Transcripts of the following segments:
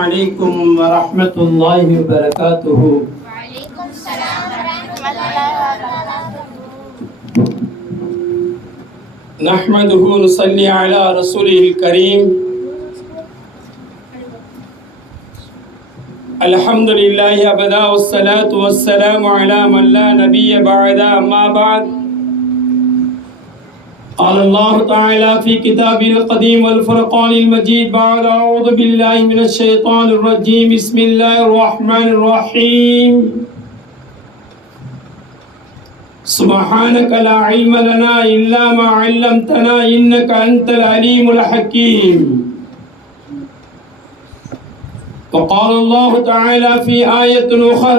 عليكم ورحمة الله وبركاته. وعليكم السلام ورحمة الله وبركاته. نحمده ونصلي على رسوله الكريم. الحمد لله أبدا والصلاة والسلام على من لا نبي بعد. أما بعد، قال الله تعالى في كتابه القديم والفرقان المجيد بعد أعوذ بالله من الشيطان الرجيم. بسم الله الرحمن الرحيم. سبحانك لا علم لنا إلا ما علمتنا إنك أنت العليم الحكيم. وقال الله تعالى في آية أخرى: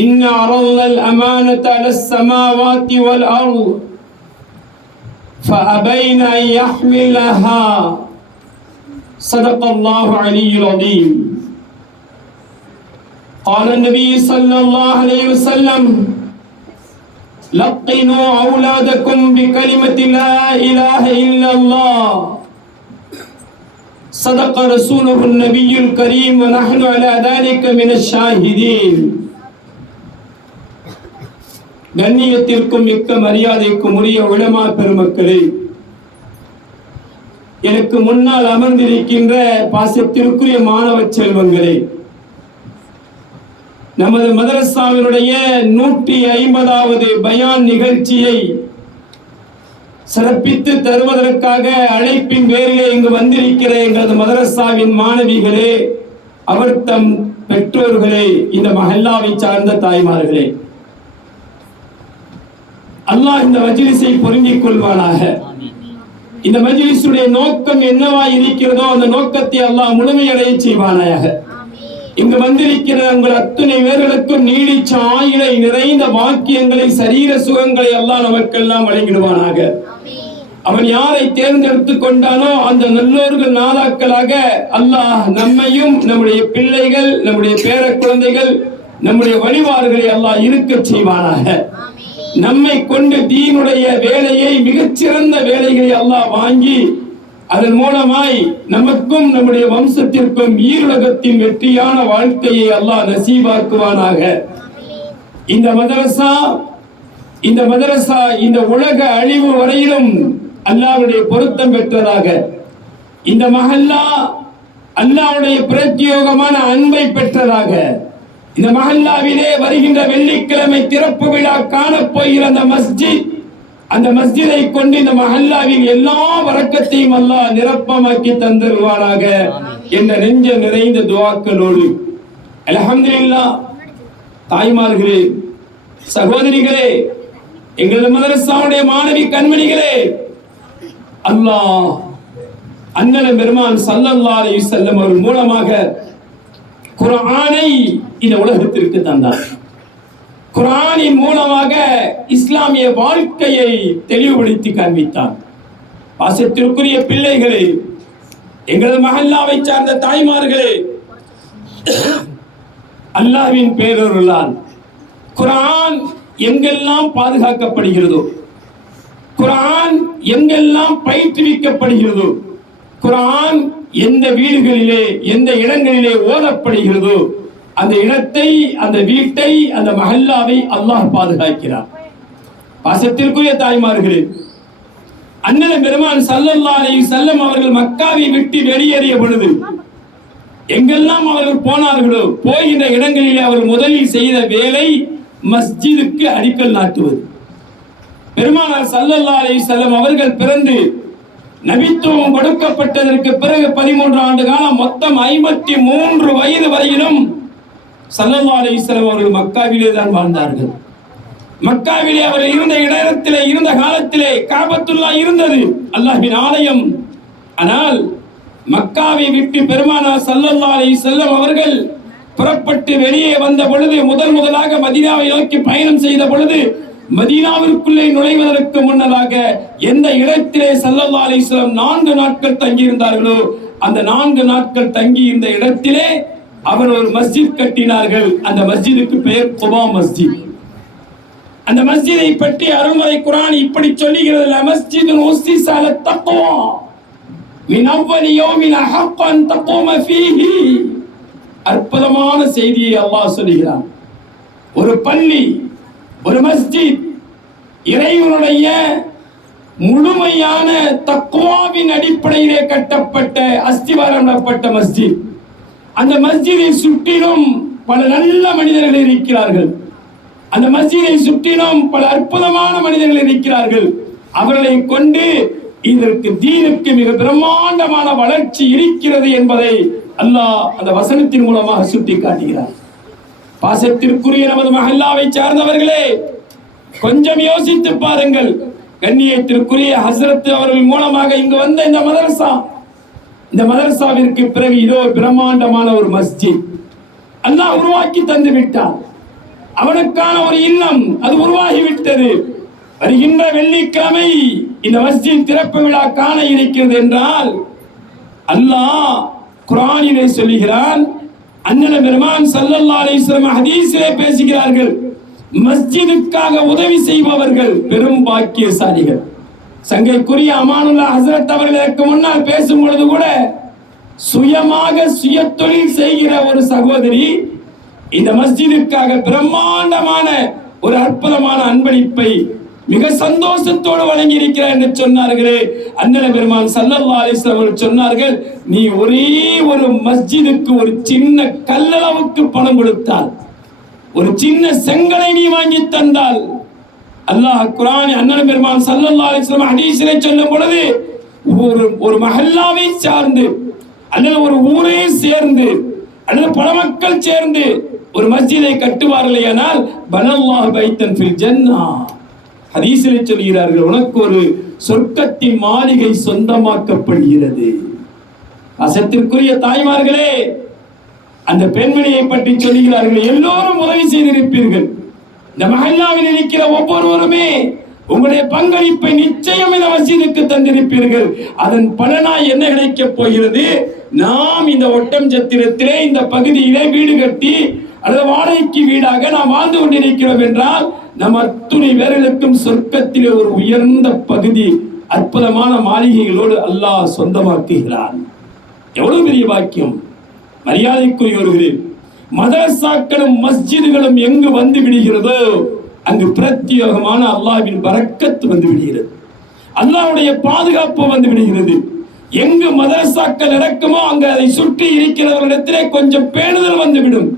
إن عرضنا الأمانة على السماوات والأرض فأبين أن يحملها. صدق الله العلي العظيم. قال النبي صلى الله عليه وسلم: لقنوا أولادكم بكلمة لا إله إلا الله. صدق رسوله النبي الكريم ونحن على ذلك من الشاهدين. கண்ணியத்திற்கும் மிக்க மரியாதைக்கும் உரிய உலமா பெருமக்களே, எனக்கு முன்னால் அமர்ந்திருக்கின்ற பாசத்திற்குரிய மாணவ செல்வங்களே, நமது மதரசாவினுடைய 150வது பயான் நிகழ்ச்சியை சிறப்பித்து தருவதற்காக அழைப்பின் பேரிலே இங்கு வந்திருக்கிற எங்களது மதரசாவின் மாணவிகளே, அவர் தம் பெற்றோர்களே, இந்த மஹல்லாவை சார்ந்த தாய்மார்களே, அல்லாஹ் இந்த மஜ்லிஸை பொருந்திக் கொள்வானாக. இந்த மஜ்லிஸுடைய நோக்கம் என்னவா இருக்கிறதோ அந்த நோக்கத்தை அல்லாஹ் முழுமையடைய செய்வானாக. இங்கு வந்திருக்கிற உங்கள் அத்துணை பேர்களுக்கும் நீடிச்ச ஆயுளை, நிறைந்த பாக்கியங்களை, சரீர சுகங்களை அல்லாஹ் நமக்கெல்லாம் வழங்கிடுவானாக. அவன் யாரை தேர்ந்தெடுத்துக் கொண்டானோ அந்த நல்லோர்கள் நாதாக்களாக அல்லாஹ் நம்மையும், நம்முடைய பிள்ளைகள், நம்முடைய பேர குழந்தைகள், நம்முடைய வழிபாடுகளை அல்லாஹ் இருக்க செய்வானாக. நம்மை கொண்டு தீனுடைய வேலையை, மிகச்சிறந்த வேலைகளை அல்லாஹ் வாங்கி அதன் மூலமாய் நமக்கும் நம்முடைய வம்சத்திற்கும் ஈருலகத்தின் வெற்றியான வாழ்க்கையை அல்லாஹ் நசீபாக்குவானாக. இந்த மதரசா இந்த உலக அழிவு வரையிலும் அல்லாஹ்வுடைய பொருத்தம் பெற்றதாக, இந்த மஹல்லா அல்லாஹ்வுடைய பிரத்யேகமான அன்பை பெற்றதாக, இந்த மஹல்லாவிலே வருகின்ற வெள்ளிக்கிழமை திறப்பு விழா காணப்போகிற அந்த மஸ்ஜிதை கொண்டு இந்த மஹல்லாவின் எல்லா வரக்கத்தையும் அல்லாஹ் நிரப்பமாக்கி தந்தருவாராக என்ற நெஞ்ச நிறைந்த துஆக்களோடு, அல்ஹம்துலில்லாஹ். தாய்மார்களே, சகோதரிகளே, எங்களது மதரசாவுடைய மாணவி கண்மணிகளே, அல்லாஹ் அண்ணல் பெருமான் ஸல்லல்லாஹு அலைஹி வஸல்லம் அவர்கள் மூலமாக குர்ஆனை இந்த உலகத்திற்கு தந்தார். குர்ஆனின் மூலமாக இஸ்லாமிய வாழ்க்கையை தெளிவுபடுத்தி காண்பித்தார். பாசத்திற்குரிய பிள்ளைகளே, எங்களது மஹல்லாவை சார்ந்த தாய்மார்களே, அல்லாஹ்வின் பேரருளால் குர்ஆன் எங்கெல்லாம் பாதுகாக்கப்படுகிறதோ, குர்ஆன் எங்கெல்லாம் பயிற்றுவிக்கப்படுகிறதோ, குர்ஆன் எந்த வீடுகளிலே, எந்த இடங்களிலே ஓதப்படுகிறதோ அந்த இடத்தை, அந்த வீட்டை, அந்த மஹல்லாவை அல்லாஹ் பாதுகாக்கிறார். பாசத்திற்குரிய தாய்மார்களே, அண்ணல் பெருமான் ஸல்லல்லாஹு அலைஹி வஸல்லம் அவர்கள் மக்காவை விட்டு வெளியேறிய பொழுது எங்கெல்லாம் அவர்கள் போனார்களோ, போகின்ற இடங்களிலே அவர் முதலில் செய்த வேலை மஸ்ஜிதுக்கு அடிக்கல் நாட்டுவது. பெருமானார் ஸல்லல்லாஹு அலைஹி வஸல்லம் அவர்கள் பிறந்து நபித்துவம் கொடுக்கப்பட்டதற்கு பிறகு 13 ஆண்டு காலம், மொத்தம் 53 வயது வரையிலும் ஸல்லல்லாஹு அலைஹி வஸல்லம் அவர்கள் மக்காவிலே தான் வாழ்ந்தார்கள். மக்காவிலே அவர் இருந்த இடத்திலே, இருந்த காலத்திலே காபத்துல்லா இருந்தது, அல்லாஹ்வின் ஆலயம். ஆனால் மக்காவை விட்டு பெருமானார் ஸல்லல்லாஹு அலைஹி வஸல்லம் அவர்கள் புறப்பட்டு வெளியே வந்த பொழுது, முதலாக மதீனாவை நோக்கி பயணம் செய்த பொழுது, மதீனாவிற்குள்ளே நுழைவதற்கு முன்னதாக எந்த இடத்திலே ஸல்லல்லாஹு அலைஹி வஸல்லம் 4 நாட்கள் தங்கி இருந்தார்களோ அந்த 4 நாட்கள் தங்கி இருந்த இடத்திலே அவர் ஒரு மஸ்ஜித் கட்டினார்கள். அந்த மஸ்ஜிதுக்கு பெயர் குபா மஸ்ஜித். அந்த மஸ்ஜிதை பற்றி அருள்மறை குர்ஆன் இப்படி சொல்லுகிறது: மஸ்ஜிதுன் உஸ்ஸிஸ அலத் தக்வா. மின் அவ்வலி யௌமின் அஹக்க அன் தகூம ஃபீஹி. அற்புதமான செய்தியை அல்லாஹ் சொல்கிறான். ஒரு பள்ளி, ஒரு மஸ்ஜித், இறைவனுடைய முழுமையான தக்வாவின் அடிப்படையிலே கட்டப்பட்ட அஸ்திவாரப்பட்ட மஸ்ஜித். அந்த மஸ்ஜிதை சுற்றிலும் பல நல்ல மனிதர்கள் இருக்கிறார்கள். அந்த மஸ்ஜிதை சுற்றிலும் பல அற்புதமான மனிதர்கள் இருக்கிறார்கள். அவர்களை கொண்டு இதற்கு தீனுக்கு மிக பிரம்மாண்டமான வளர்ச்சி இருக்கிறது என்பதை அல்லாஹ் அந்த வசனத்தின் மூலமாக சுட்டி காட்டுகிறார். பாசத்திற்குரிய நமது மஹல்லாவை சார்ந்தவர்களே, கொஞ்சம் யோசித்து பாருங்கள். கண்ணியத்திற்குரிய ஹஸ்ரத் அவர்கள் மூலமாக இங்கு வந்த இந்த மதரசாவிற்கு பிறகு இதோ பிரம்மாண்டமான ஒரு மஸ்ஜித் அல்லாஹ் உருவாக்கி தந்து விட்டார். அவனுக்கான ஒரு இல்லம் அது உருவாகிவிட்டது. வருகின்ற வெள்ளிக்கிழமை இந்த மஸ்ஜித் திறப்பு விழா காண இருக்கிறது என்றால் அல்லாஹ் குர்ஆனிலே சொல்லுகிறான். அண்ணல் பெருமான் ஸல்லல்லாஹு அலைஹி வஸல்லம் ஹதீஸிலே பேசுகிறார்கள். மஸ்ஜிதுக்காக உதவி செய்பவர்கள் பெரும் பாக்கியசாலிகள். சங்கைக்குரிய அமானுல்லா ஹஸ்ரத் அவர்கள் இதற்கு முன்னால் பேசும் பொழுது கூட சுயமாக சுய தொழில் செய்கிற ஒரு சகோதரி இந்த மஸ்ஜிதுக்காக பிரம்மாண்டமான ஒரு அற்புதமான அன்பளிப்பை மிக சந்தோஷத்தோடு வழங்கி இருக்கிறார் என்று சொன்னார்களே. அண்ணல் பெருமான் ஸல்லல்லாஹு அலைஹி வஸல்லம் அவர்கள் சொன்னார்கள், நீ ஒரே ஒரு மஸ்ஜிதுக்கு ஒரு சின்ன கல்லளவுக்கு பணம் கொடுத்தால், ஒரு சின்ன செங்கலை நீ வாங்கி தந்தால், அல்லாஹ் குர்ஆன் அண்ணல் பெருமான் ஸல்லல்லாஹு அலைஹி வஸல்லம் ஹதீஸிலே சொல்லும் பொழுது ஒரு மஹல்லாவை சார்ந்து அல்லது ஒரு ஊரே சேர்ந்து அல்லது பல மக்கள் சேர்ந்து ஒரு மஸ்ஜிதை கட்டுவார்களேயானால் பனல்லாஹு பைத்தன் ஃபில் ஜன்னah. ஹதீஸிலே சொல்கிறார்கள், உனக்கு ஒரு சொர்க்கத்தின் மாளிகை சொந்தமாக்கப்படுகிறது. அசத்திற்குரிய தாய்மார்களே, அந்த பெண்மணியை பற்றி சொல்கிறார்கள், எல்லோரும் உதவி செய்திருப்பீர்கள். இந்த மஹல்லாவில் இருக்கிற ஒவ்வொருவருமே உங்களுடைய பங்களிப்பை நிச்சயம் இந்த மஸ்ஜிதுக்கு தந்திருப்பீர்கள். அதன் பலனாய் என்ன கிடைக்கப் போகிறது? நாம் இந்த ஒட்டஞ்சத்திரத்திலே இந்த பகுதியிலே வீடு கட்டி அல்லது வாடகைக்கு வீடாக நாம் வாழ்ந்து கொண்டிருக்கிறோம் என்றால் நம் அத்துணை பேர்களுக்கும் சொர்க்கத்திலே ஒரு உயர்ந்த பகுதி அற்புதமான மாளிகைகளோடு அல்லாஹ் சொந்தமாக்குகிறான். எவ்வளவு பெரிய பாக்கியம்! மரியாதைக்குரியவர்களே, மதரசாக்களும் மஸ்ஜிதுகளும் எங்கு வந்து விடுகிறதோ அங்கு பிரத்யேகமான அல்லாஹ்வின் பரக்கத் வந்து விடுகிறது. அல்லாஹ்வுடைய பாதுகாப்பு வந்து விடுகிறது. எங்கு மதரசாக்கள் நடக்குமோ அங்கு அதை சுற்றி இருக்கிறவர்களிடத்திலே கொஞ்சம் பேணுதல் வந்துவிடும்.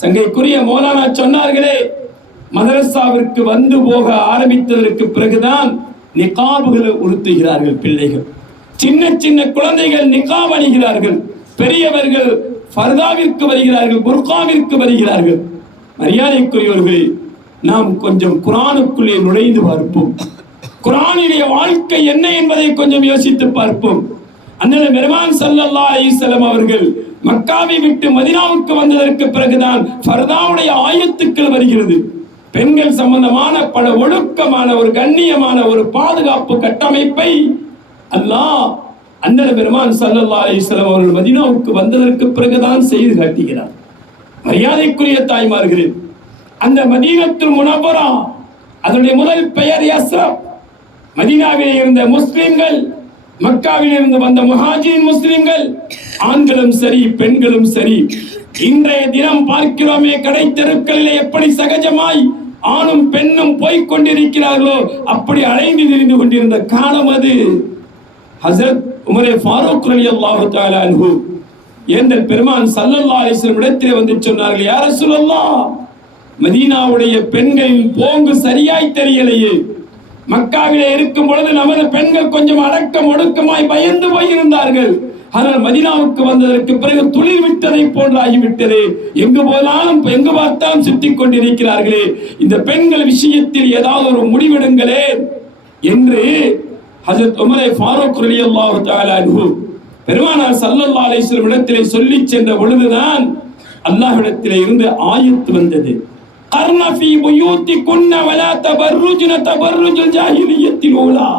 சங்கைக்குரிய மௌலானா சொன்னார்களே, மதரசாவிற்கு வந்து போக ஆரம்பித்ததற்கு பிறகுதான் நிகாபுகளை உடுத்துகிறார்கள் பிள்ளைகள். சின்ன சின்ன குழந்தைகள் நிகாப் அணிகிறார்கள். பெரியவர்கள் ஃபர்தாவிற்கு வருகிறார்கள், புர்காவிற்கு வருகிறார்கள். மரியாதைக்குரியவர்களே, நாம் கொஞ்சம் குர்ஆனுக்குள்ளே நுழைந்து பார்ப்போம். குர்ஆனுடைய வாழ்க்கை என்ன என்பதை கொஞ்சம் யோசித்து பார்ப்போம். அண்ணல் பெருமான் ஸல்லல்லாஹு அலைஹி வஸல்லம் அவர்கள் மக்காவை விட்டு மதீனாவுக்கு வந்ததற்கு பிறகுதான் ஃபர்தாவுடைய ஆயத்துக்கள் வருகிறது. பெண்கள் சம்பந்தமான பல ஒழுக்கமான ஒரு கண்ணியமான ஒரு பாதுகாப்பு கட்டமைப்பை அல்லாஹ் அண்ணல் பெருமான் ஸல்லல்லாஹு அலைஹி வஸல்லம் அவர்கள் மதீனாவுக்கு வந்ததற்கு பிறகுதான் செய்து காட்டுகிறார். மரியாதைக்குரிய தாய்மார்களே, அந்த மதீனத்துல் முனவ்வரா அதனுடைய முதல் பெயர் யஸ்ரப். மதீனாவிலே இருந்த முஸ்லிம்கள், மக்காவில் இருந்து வந்த முஹாஜிரின் முஸ்லிம்கள், ஆண்களும் சரி பெண்களும் சரி, இன்றைய தினம் பார்க்கிறோமே கடை தெருக்களிலே எப்படி சகஜமாய் ஆணும் பெண்ணும் போய்க் கொண்டிருக்கிறார்களோ அப்படி அலைந்து திரிந்து கொண்டிருந்த காலம் அது. ஹஸரத் உமர் ஃபாரூக் ரலியல்லாஹு தஆலா அன்ஹு ஏந்தல் பெருமான் ஸல்லல்லாஹு அலைஹி வஸல்லம் இடத்திலே வந்து சொன்னார்கள், யா ரசூலல்லாஹ், மதீனாவுடைய பெண்களின் போங்கு சரியாய் தெரியலையே. மக்காவிலே இருக்கும் பொழுது நமது பெண்கள் கொஞ்சம் அடக்கம் ஒடுக்கமாய் பயந்து போயிருந்தார்கள். ஆனால் மதீனாவுக்கு வந்ததற்கு பிறகு துளிர் விட்டதை போன்று ஆகிவிட்டது. எங்கு போனாலும் எங்கு பார்த்தாலும் சுற்றிக் கொண்டிருக்கிறார்களே, இந்த பெண்கள் விஷயத்தில் ஏதாவது ஒரு முடிவெடுங்களே என்று ஹஜரத் உமர் ஃபாரூக் ரலியல்லாஹு தஆலா அன்ஹு பெருமானார் ஸல்லல்லாஹு அலைஹி வஸல்லம் இடத்திலே சொல்லி சென்ற பொழுதுதான் அல்லாஹ்விடத்திலே இருந்து ஆயத்து வந்தது. கர்ன ஃபீ புயூத்திகுன்ன வலா தபர்ருஜ்ன தபர்ருஜுல் ஜாஹிலிய்யத்தில் ஊலா.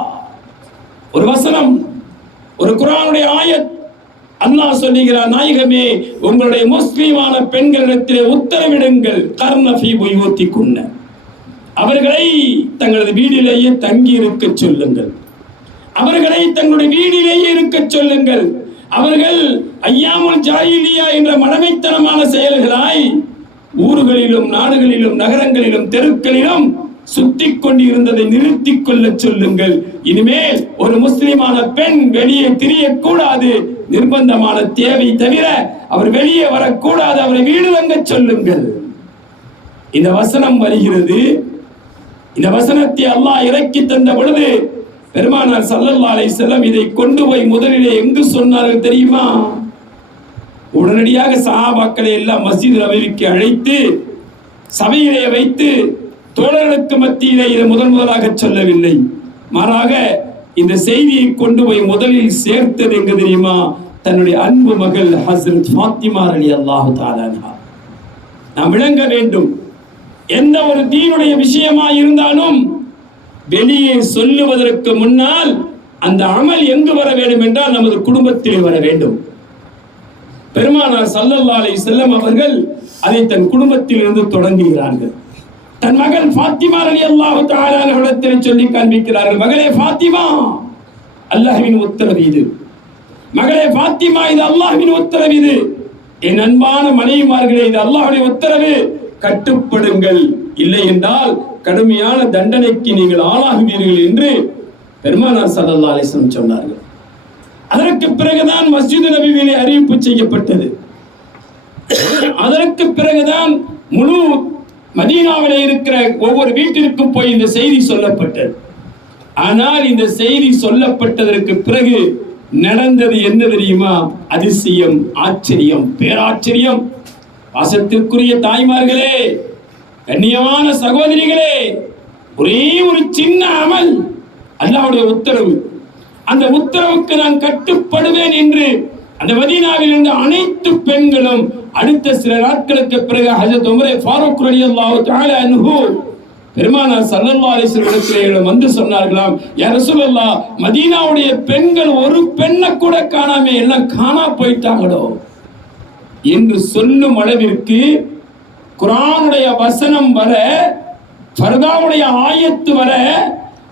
ஒரு வசனம், ஒரு குர்ஆனுடைய ஆயத். அல்லாஹ் சொல்லுகிறார், நாயகமே, உங்களுடைய முஸ்லிமான பெண்களிடத்திலே உத்தரவிடுங்கள், கர்ன ஃபீ புயூத்திகுன்ன, அவர்களை தங்களது வீட்டிலேயே தங்கி இருக்க சொல்லுங்கள். அவர்களை தங்களுடைய வீடிலேயே இருக்க சொல்லுங்கள். அவர்கள் ஐயாமுல் ஜாஹிலியா என்ற மடமைத்தனமான செயல்களாய் ஊர்களிலும் நாடுகளிலும் நகரங்களிலும் தெருக்களிலும் சுத்தி கொண்டிருந்ததை நிறுத்திக் கொள்ள சொல்லுங்கள். இனிமேல் ஒரு முஸ்லிமான பெண் வெளியே திரியக்கூடாது, நிர்பந்தமான தேவை தவிர அவர் வெளியே வரக்கூடாது, அவரை வீடு தங்க சொல்லுங்கள். இந்த வசனம் வருகிறது. இந்த வசனத்தை அல்லாஹ் இறக்கி தந்த பொழுது பெருமானார் ஸல்லல்லாஹு அலைஹி வஸல்லம் இதை கொண்டு போய் முதலிலே எங்கு சொன்னார்கள் தெரியுமா? உடனடியாக சஹாபாக்களை எல்லாம் மஸ்ஜித் நபவிக்கு அழைத்து சபையிலே வைத்து தோழர்களுக்கு மத்தியிலே இதை முதலாக சொல்லவில்லை. மாறாக இந்த செய்தியை கொண்டு போய் முதலில் சேர்த்தது எங்க தெரியுமா? தன்னுடைய அன்பு மகள் ஹஸ்ரத் ஃபாத்திமா ரலியல்லாஹு தஆலா அன்ஹா. நாம் விளங்க வேண்டும், எந்த ஒரு தீனுடைய விஷயமா இருந்தாலும் வெளியே சொல்லுவதற்கு முன்னால் அந்த அமல் எங்கு வர வேண்டும் என்றால் நமது குடும்பத்திலே வர வேண்டும். பெருமானார் ஸல்லல்லாஹு அலைஹி வஸல்லம் அவர்கள் அதை தன் குடும்பத்தில் இருந்து தொடங்குகிறார்கள். தன் மகள் ஃபாத்திமா ரலியல்லாஹு தஆலா அன்ஹாவிடத்தில் சொல்லி காண்பிக்கிறார்கள், மகளே ஃபாத்திமா, அல்லாஹ்வின் உத்தரவு இது. மகளே ஃபாத்திமா, இது அல்லாஹ்வின் உத்தரவு. இது என் அன்பான மனைவிமார்களே, இது அல்லாஹ்வுடைய உத்தரவு, கட்டுப்படுங்கள், இல்லை என்றால் கடுமையான தண்டனைக்கு நீங்கள் ஆளாகுவீர்கள் என்று பெருமானார் ஸல்லல்லாஹு அலைஹி வஸல்லம் சொன்னார்கள். அதற்கு பிறகுதான் மஸ்ஜித் நபவியிலே அறிவிப்பு செய்யப்பட்டது. அதற்கு பிறகுதான் முழு மதீனாவிலே இருக்கிற ஒவ்வொரு வீட்டிற்கும் போய் இந்த செய்தி சொல்லப்பட்டது. ஆனால் இந்த செய்தி சொல்லப்பட்டதற்கு பிறகு நடந்தது என்ன தெரியுமா? அதிசயம், ஆச்சரியம், பேராச்சரியம். பாசத்திற்குரிய தாய்மார்களே, கண்ணியமான சகோதரிகளே, ஒரே ஒரு சின்ன அமல், அல்லாஹ்வுடைய உத்தரவு. அந்த உத்தரவுக்கு நான் கட்டுப்படுவேன் என்று அந்த மதீனாவில் இருந்த அனைத்து பெண்களும் அடுத்த சில நாட்களுக்கு பிறகு ஹஜ்ரத் உமர் ஃபாரூக் ரலியல்லாஹு தஆலா அன்ஹு பெருமானார் ஸல்லல்லாஹு அலைஹி வஸல்லம் வந்து சொன்னார்களாம், யா ரசூலல்லாஹ், மதீனாவுடைய பெண்கள் ஒரு பெண்ணை கூட காணாமே, எல்லாம் காணா போயிட்டாங்களோ என்று சொல்லும் அளவிற்கு குர்ஆனுடைய வசனம் வர, ஃபர்தாவுடைய ஆயத்து வர,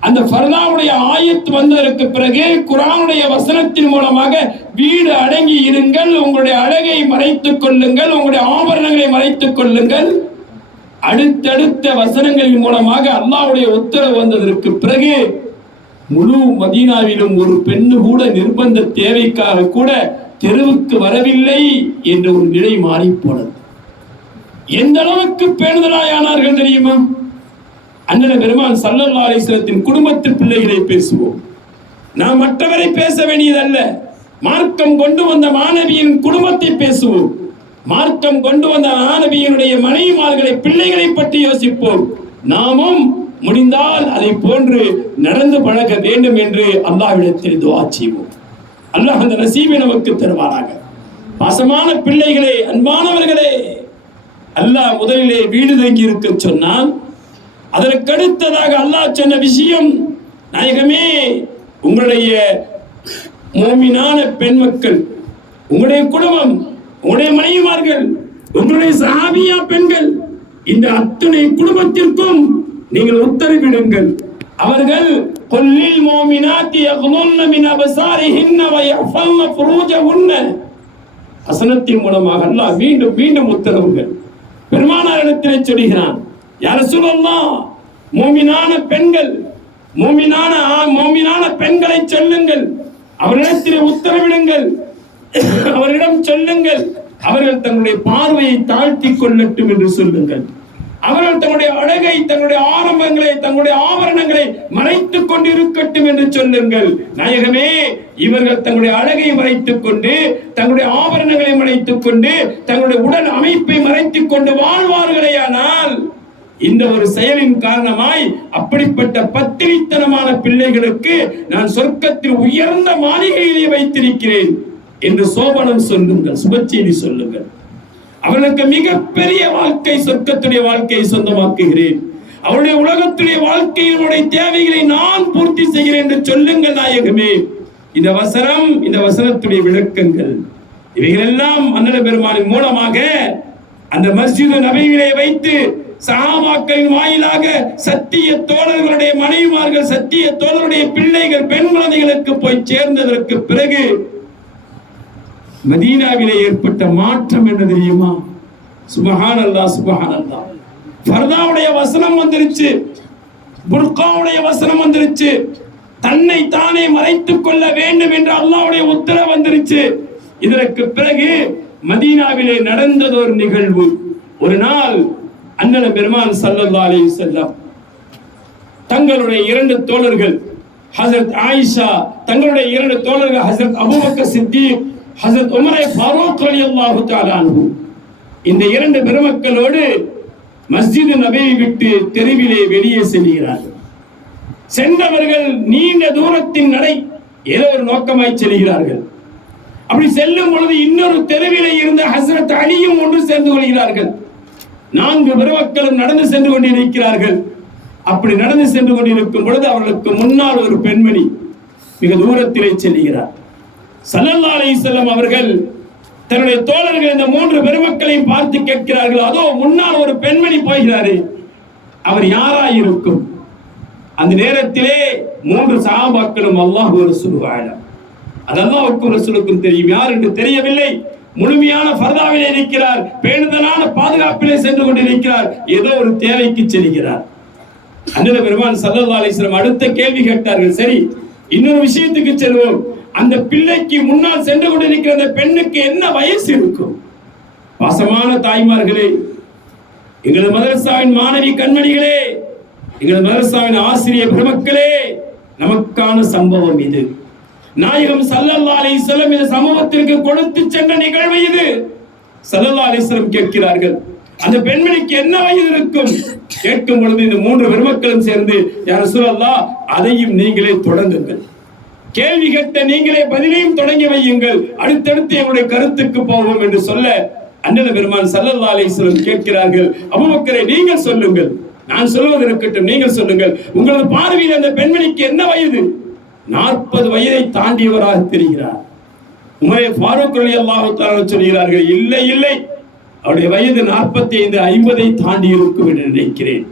அந்த ஃபர்தாவுடைய ஆயத்து வந்ததற்கு பிறகு குர்ஆனுடைய வசனத்தின் மூலமாக வீடு அடங்கி இருங்கள், உங்களுடைய அழகை மறைத்துக் கொள்ளுங்கள், உங்களுடைய ஆபரணங்களை மறைத்துக் கொள்ளுங்கள், அடுத்தடுத்த வசனங்களின் மூலமாக அல்லாஹ்வுடைய உத்தரவு வந்ததற்கு பிறகு முழு மதீனாவிலும் ஒரு பெண்ணு கூட நிர்பந்த தேவைக்காக கூட தெருவுக்கு வரவில்லை என்ற ஒரு நிலை மாறி போனது. எந்த அளவுக்கு பேணுதலாயானார்கள் தெரியுமா? அண்ணன் பெருமான் ஸல்லல்லாஹு அலைஹி வஸல்லத்தின் குடும்பத்து பிள்ளைகளை பேசுவோம். நாம் மற்றவரை பேச வேண்டியதல்ல, மார்க்கம் கொண்டு வந்த மாணவியின் குடும்பத்தை பேசுவோம். மார்க்கம் கொண்டு வந்த மாணவியினுடைய மனைவிமார்களை, பிள்ளைகளை பற்றி யோசிப்போம். நாமும் முடிந்தால் அதை போன்று நடந்து பழக வேண்டும் என்று அல்லாஹ்விடத்தில் துஆ செய்வோம். அல்லாஹ் அந்த நசீபை நமக்கு தருவாராக. பாசமான பிள்ளைகளே, அன்பானவர்களே, அல்லாஹ் முதலிலே வீடு தங்கி இருக்க சொன்னான். அதற்கடுத்ததாக அல்லாஹ் சொன்ன விஷயம், நாயகமே, உங்களுடைய மோமினான பெண் மக்கள், உங்களுடைய குடும்பம், உங்களுடைய மனைவிமார்கள், உங்களுடைய சஹாபியா பெண்கள், இந்த அத்தனை குடும்பத்திற்கும் நீங்கள் உத்தரவிடுங்கள். அவர்கள் குல்லில் மோமினாத்தி யக்துல்ன மின் அப்சாரிஹின்ன வ யஹ்ஃபல்ன ஃபுரூஜஹுன்ன, வசனத்தின் மூலமாக அல்லாஹ் மீண்டும் மீண்டும் உத்தரவுகள் பெருமானாரிடத்திலே சொல்கிறான். யா ரசூலல்லாஹ், மோமினான பெண்கள், மோமினான பெண்களை சொல்லுங்கள், அவரிடத்திலே உத்தரவிடுங்கள், அவரிடம் சொல்லுங்கள், அவர்கள் தங்களுடைய பார்வையை தாழ்த்தி கொள்ளட்டும் என்று சொல்லுங்கள். அவர்கள் தங்களுடைய அழகை, தங்களுடைய ஆரம்பங்களை, தங்களுடைய ஆபரணங்களை மறைத்துக் கொண்டிருக்கட்டும் என்று சொல்லுங்கள். நாயகமே, இவர்கள் தங்களுடைய அழகை மறைத்துக் கொண்டு, தங்களுடைய ஆபரணங்களை மறைத்துக் கொண்டு, தங்களுடைய உடல் அமைப்பை மறைத்துக் கொண்டு வாழ்வார்களேயானால், இந்த ஒரு செயலின் காரணமாய் அப்படிப்பட்ட பத்திரித்தனமான பிள்ளைகளுக்கு நான் சொர்க்கத்தில் உயர்ந்த மாளிகையிலே வைத்திருக்கிறேன் என்று சோபனம் சொல்லுங்கள், சுபச்செய்தி சொல்லுங்கள். அவர்களுக்கு மிகப்பெரிய வாழ்க்கை, சொர்க்கத்துடைய வாழ்க்கையை சொந்தமாக்குகிறேன், அவருடைய உலகத்துடைய வாழ்க்கையினுடைய தேவைகளை நான் பூர்த்தி செய்கிறேன் என்று சொல்லுங்கள். நாயகமே, இந்த வசனம், இந்த வசனத்துடைய விளக்கங்கள், இவைகளெல்லாம் அண்ணல் பெருமானின் மூலமாக அந்த மஸ்ஜித் நபவியிலே வைத்து சஹாபாக்களின் வாயிலாக சத்திய தோழர்களுடைய மனைவிமார்கள், சத்திய தோழருடைய பிள்ளைகள், பெண் குழந்தைகளுக்கு போய் சேர்ந்ததற்கு பிறகு மதீனாவிலே ஏற்பட்ட மாற்றம் என்ன தெரியுமா? சுப்ஹானல்லாஹ், சுப்ஹானல்லாஹ். ஃபர்தாவுடைய வசனம் வந்துருச்சு, புர்காவுடைய வசனம் வந்துருச்சு, தன்னை தானே மறைத்துக் கொள்ள வேண்டும் என்று அல்லாஹ்வுடைய உத்தரவு வந்துருச்சு. இதற்கு பிறகு மதீனாவிலே நடந்தது ஒரு நிகழ்வு. ஒரு நாள் அண்ணல் பெருமான் ஸல்லல்லாஹு அலைஹி வஸல்லம் தங்களுடைய இரண்டு தோழர்கள் ஹஜ்ரத் ஆயிஷா, தங்களுடைய இரண்டு தோழர்கள் ஹஜ்ரத் அபூபக்கர் சித்திக், ஹஜ்ரத் உமர் ஃபாரூக் ரலியல்லாஹு தஆலா அன்ஹு, இந்த இரண்டு பெருமக்களோடு மஸ்ஜித் நபவி விட்டு தெருவிலே வெளியே செல்கிறார்கள். சென்றவர்கள் நீண்ட தூரத்தின் நடை, ஏதோ ஒரு நோக்கமாய் செல்கிறார்கள். அப்படி செல்லும் பொழுது இன்னொரு தெருவிலே இருந்த ஹஸ்ரத் அலியும் ஒன்று சேர்ந்து கொள்கிறார்கள். 4 பெருமக்களும் நடந்து சென்று கொண்டிருக்கிறார்கள். அப்படி நடந்து சென்று கொண்டிருக்கும் பொழுது அவர்களுக்கு முன்னால் ஒரு பெண்மணி மிக தூரத்திலே செல்கிறார். ஸல்லல்லாஹு அலைஹி வஸல்லம் அவர்கள் தன்னுடைய தோழர்கள் இந்த 3 பெருமக்களையும் பார்த்து கேட்கிறார்கள், அதோ முன்னால் ஒரு பெண்மணி போகிறாரே, அவர் யாராயிருக்கும்? அந்த நேரத்திலே 3 சஹாபாக்களும் அல்லாஹ் ரசூலுஹு அலம், அது அல்லாஹ்வுக்கும் ரசூலுக்கும் தெரியும், யார் என்று தெரியவில்லை. முழுமையான ஃபர்தாவிலே இருக்கிறார், பேணுதலான பாதுகாப்பிலே சென்று கொண்டிருக்கிறார், ஏதோ ஒரு தேவைக்கு செல்கிறார். அண்ணல் பெருமான் ஸல்லல்லாஹு அலைஹி வஸல்லம் அடுத்த கேள்வி கேட்டார்கள், சரி இன்னொரு விஷயத்துக்கு செல்வோம், அந்த பிள்ளைக்கு முன்னால் சென்று கொண்டிருக்கிற அந்த பெண்ணுக்கு என்ன வயசு இருக்கும்? பாசமான தாய்மார்களே, எங்களது மதரசாவின் மாணவி கண்மணிகளே, எங்களது மதரசாவின் ஆசிரியர் பெருமக்களே, நமக்கான சம்பவம் இது. நாயகம் ஸல்லல்லாஹு அலைஹி வஸல்லம் இந்த சமூகத்திற்கு கொடுத்து சென்ற நிகழ்வு இது. ஸல்லல்லாஹு அலைஹி வஸல்லம் கேட்கிறார்கள், அந்த பெண்மணிக்கு என்ன வயது இருக்கும்? கேட்கும் பொழுது இந்த 3 பெருமக்களும் சேர்ந்து, யா ரசூலல்லாஹ், அதையும் நீங்களே தொடங்குங்கள், கேள்வி கேட்ட நீங்களே பதிலையும் தொடங்கி வையுங்கள், அடுத்தடுத்து எங்களுடைய கருத்துக்கு போவோம் என்று சொல்ல, அண்ணல் பெருமான் ஸல்லல்லாஹு அலைஹி வஸல்லம் கேட்கிறார்கள், அபூபக்கரே நீங்கள் சொல்லுங்கள், நான் சொல்வது இருக்கட்டும், நீங்கள் சொல்லுங்கள், உங்களது பார்வையில் அந்த பெண்மணிக்கு என்ன வயது? 40 வயதை தாண்டியவராக தெரிகிறார். உமர் ஃபாரூக் ரலியல்லாஹு தஆலா சொல்கிறார்கள், இல்லை இல்லை, அவருடைய வயது 45 50 தாண்டி இருக்கும் என்று நினைக்கிறேன்.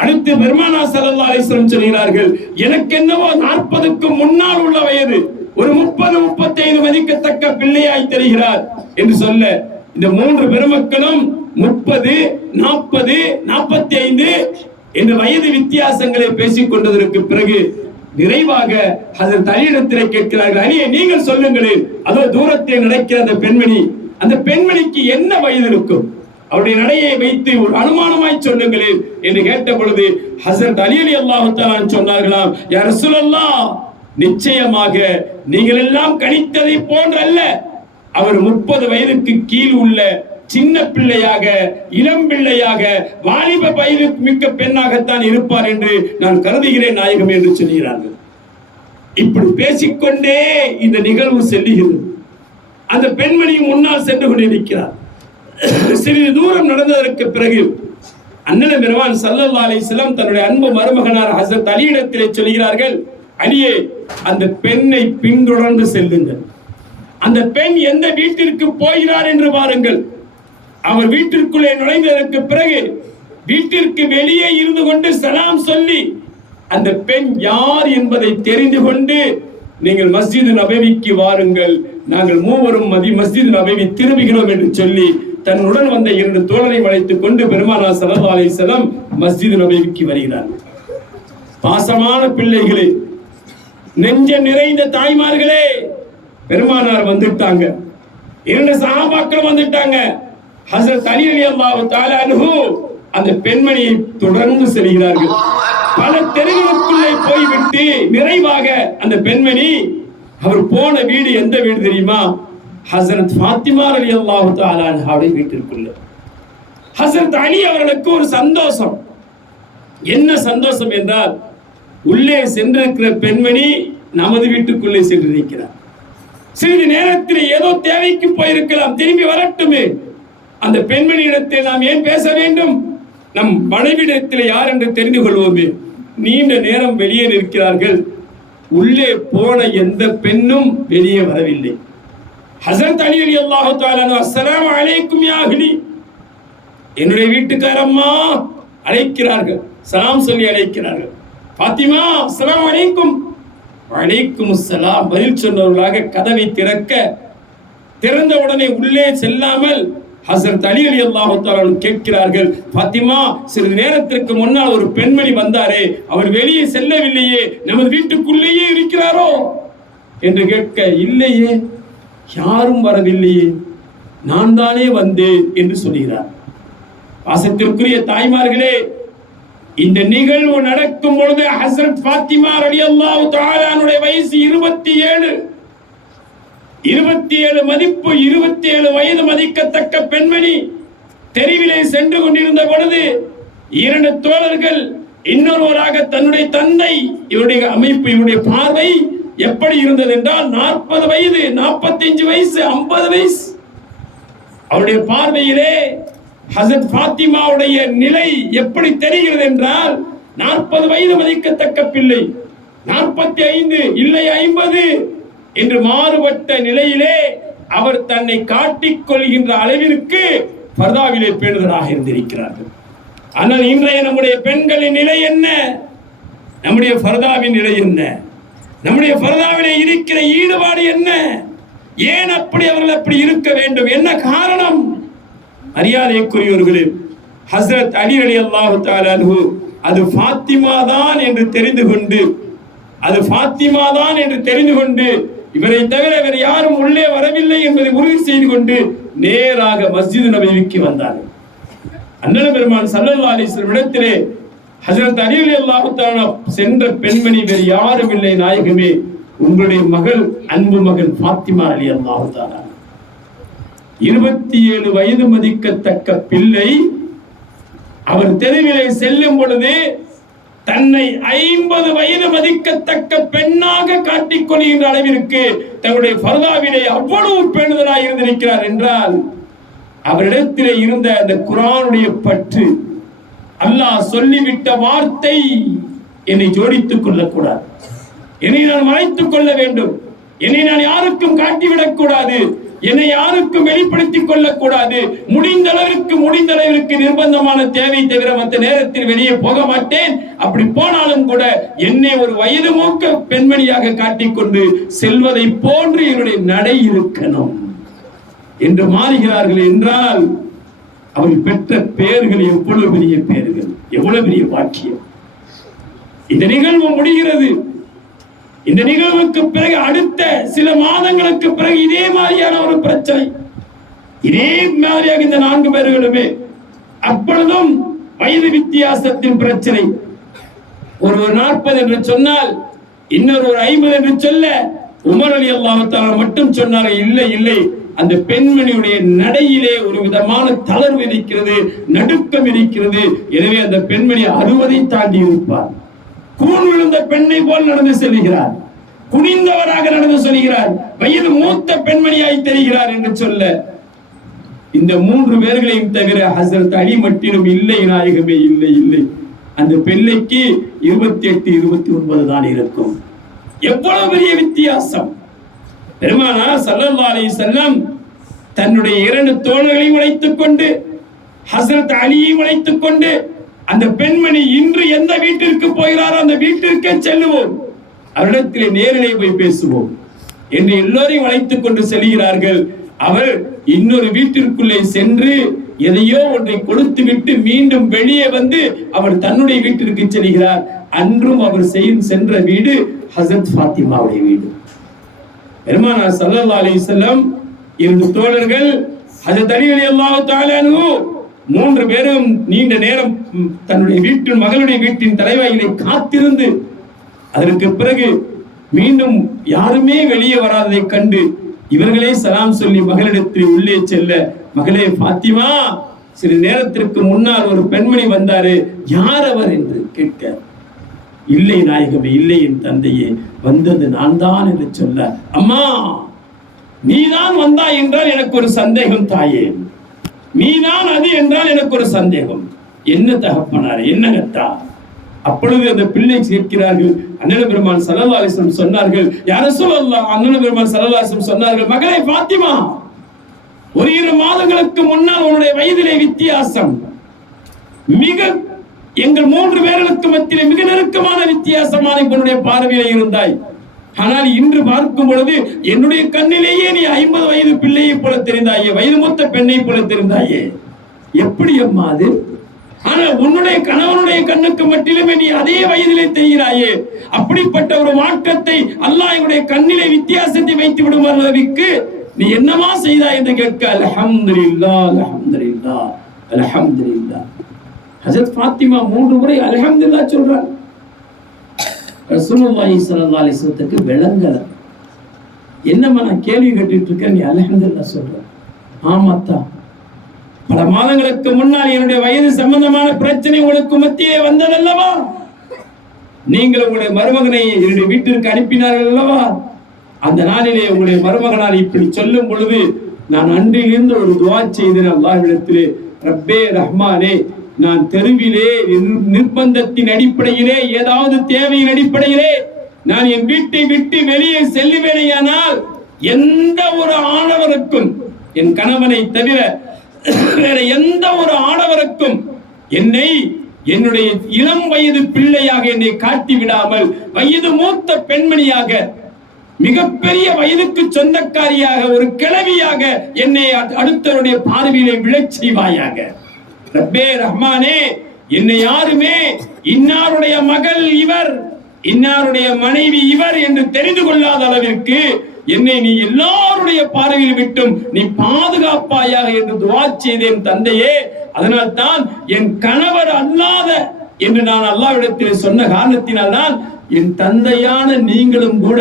அடுத்து பெருமானார் ஸல்லல்லாஹு அலைஹி வஸல்லம் சொல்கிறார்கள், எனக்கு என்னவோ 40க்கு முன்னால் உள்ள வயது, ஒரு 30 35 மதிக்கத்தக்க பிள்ளையாய் தெரிகிறார் என்று சொல்ல, இந்த 3 பெருமக்களும் 30 40 45 என்ற வயது வித்தியாசங்களை பேசிக் கொண்டதற்கு பிறகு நிறைவாக ஹஜ்ரத் அலியிடத்திலே கேட்கிறார்கள், அலியே நீங்கள் சொல்லுங்களேன், அதோ தூரத்தில் நடக்கிற அந்த பெண்மணி, அந்த பெண்மணிக்கு என்ன வயது இருக்கும்? அவருடைய நடையை வைத்து ஒரு அனுமானமாய் சொல்லுங்களேன் என்று கேட்ட பொழுது ஹஜ்ரத் அலி ரலியல்லாஹு தஆலா சொன்னார்களாம், யா ரசூலல்லாஹ், நிச்சயமாக நீங்கள் எல்லாம் கணித்ததை போன்றல்ல, அவர் 30 வயதுக்கு கீழ் உள்ள சின்ன பிள்ளையாக, இளம் பிள்ளையாக, வாலிப வயது மிக்க பெண்ணாகத்தான் இருப்பார் என்று நான் கருதுகிறேன் நாயகம் என்று சொல்கிறார்கள். இப்படி பேசிக்கொண்டே இந்த நிகழ்வு செல்லுகிறது. அந்த பெண்மணி முன்னால் சென்று கொண்டிருக்கிறார். சிறிது தூரம் நடந்ததற்கு பிறகு அண்ணல் பெருமான் ஸல்லல்லாஹு அலைஹி வஸல்லம் தன்னுடைய அன்பு மருமகனார் ஹஜ்ரத் அலியிடத்திலே சொல்கிறார்கள், அலியே, அந்த பெண்ணை பின்தொடர்ந்து செல்லுங்கள், அந்த பெண் எந்த வீட்டிற்கு போகிறார் என்று பாருங்கள். அவர் வீட்டிற்குள்ளே நுழைந்ததற்கு பிறகு வீட்டிற்கு வெளியே இருந்து கொண்டு சலாம் சொல்லி அந்த பெண் யார் என்பதை தெரிந்து கொண்டு நீங்கள் மஸ்ஜித் நபவிக்கு வாருங்கள், நாங்கள் மூவரும் மஸ்ஜித் நபவி திரும்புகிறோம் என்று சொல்லி தன்னுடன் வந்த 2 தோழரை அழைத்துக் கொண்டு பெருமானார் ஸல்லல்லாஹு அலைஹி வஸல்லம் மஸ்ஜித் நபவிக்கு வருகிறார்கள். பாசமான பிள்ளைகளே, நெஞ்ச நிறைந்த தாய்மார்களே, பெருமானார் வந்துட்டாங்க, 2 சஹாபாக்கள் வந்துட்டாங்க. ஹஜ்ரத் அலி ரலியல்லாஹு தஆலா அன்ஹு அந்த பெண்மணியை தொடர்ந்து செல்கிறார்கள். பல தெருவுகளுக்குள்ளே போய்விட்டு நிறைவாக அந்த பெண்மணி, அவர் போன வீடு எந்த வீடு தெரியுமா? ஹஜ்ரத் ஃபாத்திமா ரலியல்லாஹு தஆலா அன்ஹாவுடைய வீட்டிற்குள்ள. ஹஜ்ரத் அலி அவர்களுக்கு ஒரு சந்தோஷம். என்ன சந்தோஷம் என்றால், உள்ளே சென்றிருக்கிற பெண்மணி நமது வீட்டுக்குள்ளே சென்றிருக்கிறார். சிறிது நேரத்தில் ஏதோ தேவைக்கு போயிருக்கலாம், திரும்பி வரட்டுமே, அந்த பெண்மணியிடத்தில் நாம் ஏன் பேச வேண்டும்? நம் மனைவியிடத்தில் யார் என்று தெரிந்து கொள்வோமே. நீண்ட நேரம் வெளியே நிற்கிறார்கள், உள்ளே போன எந்த பெண்ணும் வெளியே வரவில்லை. ஹஜ்ரத் அலி ரலியல்லாஹு தஆலா, அஸ்ஸலாமு அலைக்கும் யா அஹ்லி, என்னுடைய வீட்டுக்காரம்மா அழைக்கிறார்கள், சலாம் சொல்லி அழைக்கிறார்கள். பாத்திமா அஸ்ஸலாமு அலைக்கும். வலைக்கும் அஸ்ஸலாம் பதில் சொன்னவர்களாக கதவை திறந்த உடனே உள்ளே செல்லாமல் ஹஸரத் அலி ரலியல்லாஹு தஆலா கேட்கிறார்கள், பாத்திமா சிறிது நேரத்திற்கு முன்னால் ஒரு பெண்மணி வந்தாரே, அவர் வெளியே செல்லவில்லையே, நமது வீட்டுக்குள்ளேயே இருக்கிறாரோ என்று கேட்க, இல்லையே, யாரும் வரவில்லையே, நான் தானே வந்தேன் என்று சொல்கிறார். பாசத்திற்குரிய தாய்மார்களே, இந்த நிகழ்வு நடக்கும் பொழுது ஹஸரத் ஃபாத்திமா ரலியல்லாஹு தஆலாவுடைய வயசு 27 மதிப்பு, 27 வயது மதிக்கத்தக்க பெண்மணி தெருவிலே சென்று கொண்டிருந்த பொழுது 2 தோழர்கள் இன்னொருவராக தன்னுடைய தந்தை, இவருடைய அமைப்பு, இவருடைய பார்வை எப்படி இருந்தது என்றால் 40 வயது, 45 வயசு, 50 வயசு. அவருடைய பார்வையிலே ஹஸரத் ஃபாத்திமாவுடைய நிலை எப்படி தெரிகிறது என்றால் 40 வயது மதிக்கத்தக்க பிள்ளை, 45 இல்லை 50 என்று மாறுபட்ட நிலையிலே அவர் தன்னை காட்டிக் கொள்கின்ற அளவிற்கு பர்தாவிலே பேணுதலாக இருந்திருக்கிறார்கள். ஆனால் இன்றைய நம்முடைய பெண்களின் நிலை என்ன? நம்முடைய பர்தாவின் நிலை என்ன? நம்முடைய பர்தாவிலே இருக்கிற ஈடுபாடு என்ன? ஏன் அப்படி அவர்கள் அப்படி இருக்க வேண்டும்? என்ன காரணம்? மரியாதைக்குரியவர்களே, ஹஸரத் அலி ரலியல்லாஹு தஆலா அன்ஹு அது ஃபாத்திமா தான் என்று தெரிந்து கொண்டு இவரை தவிர வேறு யாரும் உள்ளே வரவில்லை என்பதை உறுதி செய்து கொண்டு நேராக மஸ்ஜித் நபவிக்கு வந்தார்கள். அண்ணல் பெருமான் ஸல்லல்லாஹு அலைஹி வஸல்லம் இடத்திலே ஹஸரத் அலி ரலியல்லாஹு தஆலா சென்ற பெண்மணி வேறு யாரும் இல்லை, நாயகமே, உங்களுடைய மகள், அன்பு மகள் ஃபாத்திமா ரலியல்லாஹு தஆலா. 27 வயது மதிக்கத்தக்க பிள்ளை அவர் தெருவிலே செல்லும் பொழுது தன்னை 50 வயது மதிக்கத்தக்க பெண்ணாக காட்டிக் கொள்கின்ற அளவிற்கு தன்னுடைய பர்தாவிலே அவ்வளவு பேணுதலாக இருந்திருக்கிறார் என்றால் அவரிடத்திலே இருந்த அந்த குர்ஆனுடைய பற்று, அல்லாஹ் சொல்லிவிட்ட வார்த்தை, என்னை ஜோடித்துக் கொள்ளக்கூடாது, என்னை நான் மறைத்துக் கொள்ள வேண்டும், என்னை நான் யாருக்கும் காட்டிவிடக் கூடாது, என்னை யாருக்கும் வெளிப்படுத்திக் கொள்ளக்கூடாது, முடிந்த அளவிற்கு நிர்பந்தமான தேவை தவிர மற்ற நேரத்தில் வெளியே போக மாட்டேன், அப்படி போனாலும் கூட என்னை ஒரு வயது மூக்க பெண்மணியாக காட்டிக்கொண்டு செல்வதை போன்று என்னுடைய நடை இருக்கணும் என்று மாறுகிறார்கள் என்றால் அவர்கள் பெற்ற பெயர்கள் எவ்வளவு பெரிய பெயர்கள், எவ்வளவு பெரிய பாக்கியம். இந்த நிகழ்வு முடிகிறது. இந்த நிகழ்வுக்கு பிறகு அடுத்த சில மாதங்களுக்கு பிறகு இதே மாதிரியான ஒரு பிரச்சனை, இதே மாதிரியாக இந்த 4 பேர்களுமே, அப்பொழுதும் வயது வித்தியாசத்தின் பிரச்சனை. ஒருவர் 40 என்று சொன்னால் இன்னொரு 50 என்று சொல்ல உமர் ரலியல்லாஹு தஆலா மட்டும் சொன்னார்கள், இல்லை இல்லை, அந்த பெண்மணியுடைய நடையிலே ஒரு விதமான தளர்வு இருக்கிறது, நடுக்கம் இருக்கிறது, எனவே அந்த பெண்மணி 60 தாண்டி இருப்பார். கூன் விழுந்த பெண்ணை போல் நடந்து செல்கிறார், குனிந்தவராக நடந்து செல்கிறார், வயது மூத்த பெண்மணியாய் தெரிகிறார் என்று சொல்ல இந்த 3 பேர்களையும் தவிர ஹஸரத் அலி மட்டும் இல்லை, நாயகமே, இல்லை இல்லை, அந்த பிள்ளைக்கு 28 29 தான் இருக்கும். எவ்வளவு பெரிய வித்தியாசம்! பெருமானார் ஸல்லல்லாஹு அலைஹி வஸல்லம் தன்னுடைய 2 தோழர்களையும் அழைத்துக் கொண்டு, ஹஸரத் அலியையும் அழைத்துக் கொண்டு, அந்த பெண்மணி இன்று எந்த வீட்டிற்கு போகிறாரோ அந்த வீட்டிற்கே செல்லுவோம், அவரிடத்திலே நேரிலே போய் பேசுவோம் என்று எல்லோரையும் அழைத்துக் கொண்டு செல்கிறார்கள். அவர் இன்னொரு வீட்டிற்குள்ளே சென்று எதையோ ஒன்றை கொடுத்து விட்டு மீண்டும் வெளியே வந்து அவர் தன்னுடைய வீட்டிற்கு செல்கிறார். அன்றும் அவர் சென்ற வீடு ஹஸரத் ஃபாத்திமாவுடைய வீடு. பெருமானார் ஸல்லல்லாஹு அலைஹி வஸல்லம் 2 தோழர்கள், ஹஸரத் அலி ரலியல்லாஹு தஆலா அன்ஹு, 3 பேரும் நீண்ட நேரம் தன்னுடைய வீட்டின் மகளுடைய வீட்டின் தலைவாயிலை காத்திருந்து அதற்கு பிறகு மீண்டும் யாருமே வெளியே வராததை கண்டு இவர்களே சலாம் சொல்லி மகளிடத்தில் உள்ளே செல்ல, மகளே ஃபாத்திமா, சிறு நேரத்திற்கு முன்னால் ஒரு பெண்மணி வந்தாரு, யார் அவர் என்று கேட்க, இல்லை நாயகமே, இல்லை என் தந்தையே, வந்தது நான் தான் என்று சொல்ல, அம்மா நீதான் வந்தாய் என்றால் எனக்கு ஒரு சந்தேகம் தாயே, நீதான் அது என்றால் எனக்கு ஒரு சந்தேகம். என்ன தகப்பனார், என்ன கத்தா? அப்பொழுது அந்த பிள்ளை கேட்கிறார்கள். அண்ணன் பெருமான் ஸல்லல்லாஹு அலைஹி வஸல்லம் சொன்னார்கள், யா ரசூலல்லாஹ், அண்ணன் பெருமான் ஸல்லல்லாஹு அலைஹி வஸல்லம் சொன்னார்கள், மகளே ஃபாத்திமா, ஒரு 2 மாதங்களுக்கு முன்னால் உன்னுடைய வயதிலே வித்தியாசம் மிக எங்கள் 3 பேர்களுக்கு மத்தியிலே மிக நெருக்கமான வித்தியாசமான உன்னுடைய பார்வையிலே இருந்தாய். ஆனால் இன்று பார்க்கும் பொழுது என்னுடைய கண்ணிலேயே நீ 50 வயது பிள்ளையை போல தெரிந்தாயே, வயது மூத்த பெண்ணை போல தெரிந்தாயே. எப்படி அம்மா அது? ஆனால் உன்னுடைய கணவனுடைய கண்ணுக்கு மட்டிலுமே நீ அதே வயதிலே தெரிகிறாயே. அப்படிப்பட்ட ஒரு மாற்றத்தை அல்லாஹ் என்னுடைய கண்ணிலே வித்தியாசத்தை வைத்து விடும் அளவிற்கு நீ என்னமா செய்தாய் என்று கேட்க, அல்ஹம்துலில்லாஹ் அல்ஹம்துலில்லாஹ் அல்ஹம்துலில்லாஹ். ஹஜ்ரத் ஃபாத்திமா 3 முறை அல்ஹம்துலில்லாஹ் சொல்றாங்க. ரசூலுல்லாஹி ஸல்லல்லாஹு அலைஹி வஸல்லத்துக்கு விளங்கல. என்னம்மா நான் கேள்வி கேட்டுட்டு இருக்கேன், நீ அல்ஹம்துலில்லாஹ் சொல்ற? ஆமாத்தா, பல மாதங்களுக்கு முன்னால் என்னுடைய வயது சம்பந்தமான பிரச்சனை உங்களுக்கு மத்தியே வந்ததல்லவா? நீங்கள் உங்களுடைய மருமகனை என்னுடைய வீட்டிற்கு அனுப்பினார்கள் அல்லவா? அந்த நாளிலே உங்களுடைய மருமகனால் இப்படி சொல்லும் பொழுது நான் அன்றிலிருந்து ஒரு துஆ செய்தேன் அல்லாஹ்விடத்திலே, ரப்பே ரஹ்மானே, நான் தெருவிலே நிர்பந்தத்தின் அடிப்படையிலே, ஏதாவது தேவையின் அடிப்படையிலே நான் என் வீட்டை விட்டு வெளியே செல்லுவேனையானால் எந்த ஒரு ஆணவருக்கும், என் கணவனை தவிர வேற எந்த ஒரு ஆணவருக்கும் என்னை என்னுடைய இளம் வயது பிள்ளையாக என்னை காட்டி விடாமல் வயது மூத்த பெண்மணியாக, மிகப்பெரிய வயதுக்கு சொந்தக்காரியாக, ஒரு கிழவியாக என்னை அடுத்தவருடைய பார்வையிலே விழச் செய்வாயாக. ரப்பே ரஹ்மானே, என்னை யாருமே இன்னாருடைய மகள் இவர், இன்னாருடைய மனைவி இவர் என்று தெரிந்து கொள்ளாத அளவிற்கு என்னை நீ எல்லாருடைய பார்வையில் விட்டும் நீ பாதுகாப்பாயாக என்று துஆ செய்தேன் தந்தையே. அதனால் தான் என் கணவர் அல்லாத என்று நான் அல்லாஹ்விடத்தில் சொன்ன காரணத்தினால் தான் என் தந்தையான நீங்களும் கூட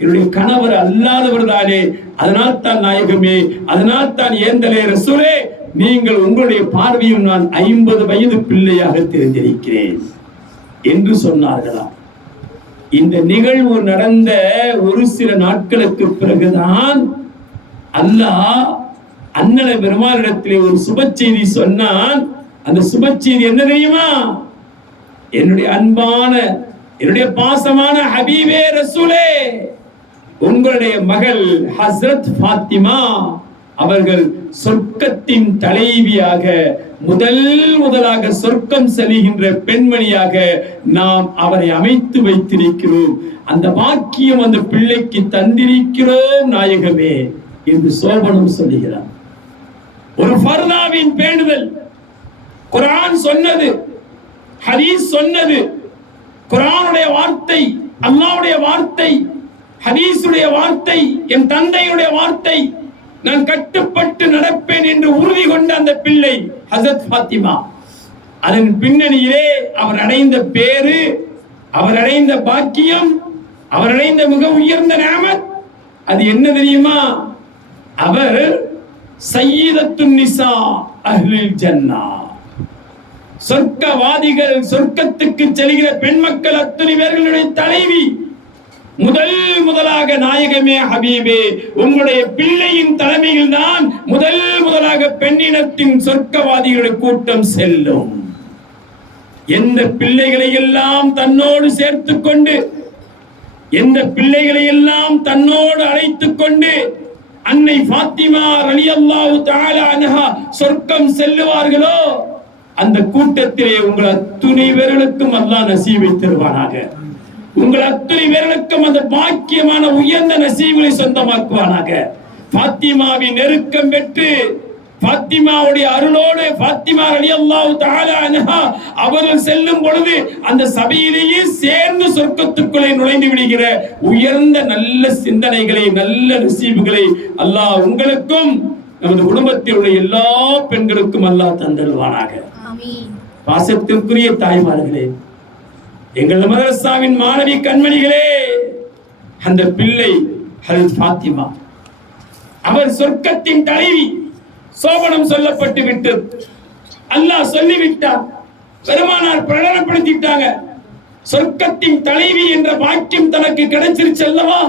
என்னுடைய கணவர் அல்லாதவர் தானே. அதனால் தான் நாயகமே, அதனால் தான் ஏந்தலே ரசூலே, நீங்கள் உங்களுடைய பார்வையும் நான் 50 வயது பிள்ளையாக தெரிந்திருக்கிறேன் என்று சொன்னார்களாம். இந்த நிகழ்வு நடந்த ஒரு சில நாட்களுக்கு பிறகுதான் அல்லாஹ் அண்ணல பெருமானிடத்திலே ஒரு சுப செய்தி சொன்னான். அந்த சுப செய்தி என்ன தெரியுமா? என்னுடைய அன்பான, என்னுடைய பாசமான ஹபீபே ரசூலே, உங்களுடைய மகள் ஹஸ்ரத் ஃபாத்திமா அவர்கள் சொர்க்கத்தின் தலைவியாக, முதலாக சொர்க்கம் செல்கின்ற பெண்மணியாக நாம் அவரை அமைத்து வைத்திருக்கிறோம். அந்த பாக்கியம் அந்த பிள்ளைக்கு தந்திருக்கிறோம் நாயகமே என்று சோபனம் சொல்லுகிறார். ஒரு ஃபர்தாவின் பேணுதல். குர்ஆன் சொன்னது, ஹதீஸ் சொன்னது, குர்ஆனுடைய வார்த்தை, அல்லாஹ்வுடைய வார்த்தை, ஹதீஸுடைய வார்த்தை, என் தந்தையுடைய வார்த்தை, நான் கட்டுப்பட்டு நடப்பேன் என்று உறுதி கொண்ட அந்த பிள்ளை ஹஜ்ரத் ஃபாத்திமா. அதன் பின்னணியிலே அவர் அடைந்த பேரு, அவர் அடைந்த பாக்கியம், அவர் அடைந்த மிக உயர்ந்த நிஅமத் அது என்ன தெரியுமா? அவர் சய்யிதத்துன் நிசா அஹ்லில் ஜன்னா, சொர்க்கவாதிகள், சொர்க்கத்துக்கு செல்கிற பெண் மக்கள் அத்தனை பேர்களுடைய தலைவி. முதலாக நாயகமே ஹபீபே, உங்களுடைய பிள்ளையின் தலைமையில் தான் முதலாக பெண்ணினத்தின் சொர்க்கவாதிகளுடைய கூட்டம் செல்லும். எந்த பிள்ளைகளை எல்லாம் தன்னோடு சேர்த்துக் கொண்டு, எந்த பிள்ளைகளை எல்லாம் தன்னோடு அழைத்துக் கொண்டு அன்னை ஃபாத்திமா ரலியல்லாஹு தஆலா அன்ஹா சொர்க்கம் செல்லுவார்களோ அந்த கூட்டத்திலே உங்கள் அத்துணை பேர்களுக்கும் அல்லாஹ் நசீபை தருவானாக. உங்கள் அத்தனை பேர்களுக்கும் அந்த பாக்கியமான உயர்ந்த நசீபை சொந்தமாக்குவானாக. ஃபாத்திமாவின் நெருக்கம் பெற்று, ஃபாத்திமாவுடைய அருளோடு ஃபாத்திமா ரலியல்லாஹு தஆலா அன்ஹா அவர்கள் செல்லும் பொழுது அந்த சபையிலேயே சேர்ந்து சொர்க்கத்துக்குள்ளே நுழைந்து விடுகிற உயர்ந்த நல்ல சிந்தனைகளை, நல்ல நசீபுகளை அல்லாஹ் உங்களுக்கும் நமது குடும்பத்தில் உள்ள எல்லா பெண்களுக்கும் அல்லாஹ் தந்தருவானாக. ஆமீன். பாசத்திற்குரிய தாய்மார்களே, எங்கள் மதரசாவின் மாணவி கண்மணிகளே, அந்த பிள்ளை ஹஜ்ரத் ஃபாத்திமா அவர் சொர்க்கத்தின் தலைவி. சோபனம் சொல்லப்பட்டு விட்டது, அல்லாஹ் சொல்லிவிட்டார், பெருமானார் பிரகடனப்படுத்திட்டாங்க. சொர்க்கத்தின் தலைவி என்ற வாக்கியம் தனக்கு கிடைச்சிருச்சு அல்லவா?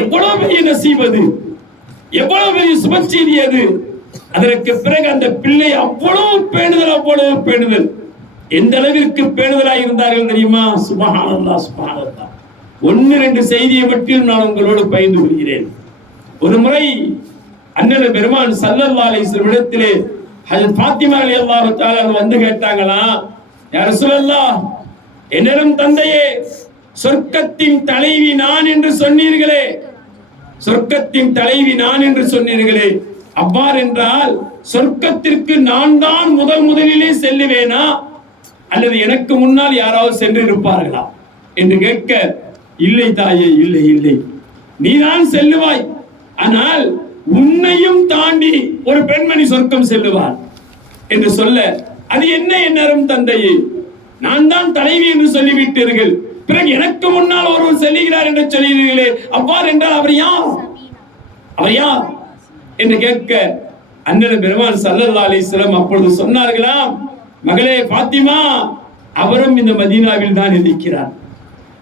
எவ்வளவு பெரிய நசீப் அது, எவ்வளவு பெரிய சுப செய்தி அது. அதற்கு பிறகு அந்த பிள்ளை அவ்வளவு பேணுதல், எந்த அளவிற்கு பேணுதலாக இருந்தார்கள் தெரியுமா? சுப்ஹானல்லாஹ், சுப்ஹானல்லாஹ். 1-2 செய்தியை மட்டும் நான் உங்களோடு பகிர்ந்து கொள்கிறேன். ஒரு முறை அண்ணல் பெருமான் ஸல்லல்லாஹு அலைஹி வஸல்லம் இடத்திலே ஹஜ்ரத் ஃபாத்திமா ரலியல்லாஹு தஆலா வந்து கேட்டாங்களா, யா ரசூலல்லாஹ், என்னிடம் தந்தையே, சொர்க்கத்தின் தலைவி நான் என்று சொன்னீர்களே, சொர்க்கத்தின் தலைவி நான் என்று சொன்னீர்களே, அவ்வாறு என்றால் சொர்க்கத்திற்கு நான் தான் முதலிலே செல்லுவேனா அல்லது எனக்கு முன்னால் யாராவது சென்று இருப்பார்களா என்று கேட்க, இல்லை தாயே, இல்லை இல்லை, நீதான் செல்லுவாய். ஆனால் உன்னையும் தாண்டி ஒரு பெண்மணி சொர்க்கம் செல்லுவார் என்று சொல்ல, அது என்ன என் தந்தையே, நான் தான் தலைவி என்று சொல்லிவிட்டீர்கள், பிறகு எனக்கு முன்னால் ஒருவர் செல்லுகிறார் என்று சொல்லுகிறீர்களே, அவ்வாறு என்றால் அவர் யார், அவர் யார் என்று கேட்க, அண்ணன் பெருமான் ஸல்லல்லாஹு அலைஹி வஸல்லம் அப்பொழுது சொன்னார்களாம், மகளே பாத்திமா, அவரும் இந்த மதீனாவில் தான் இருக்கிறார்.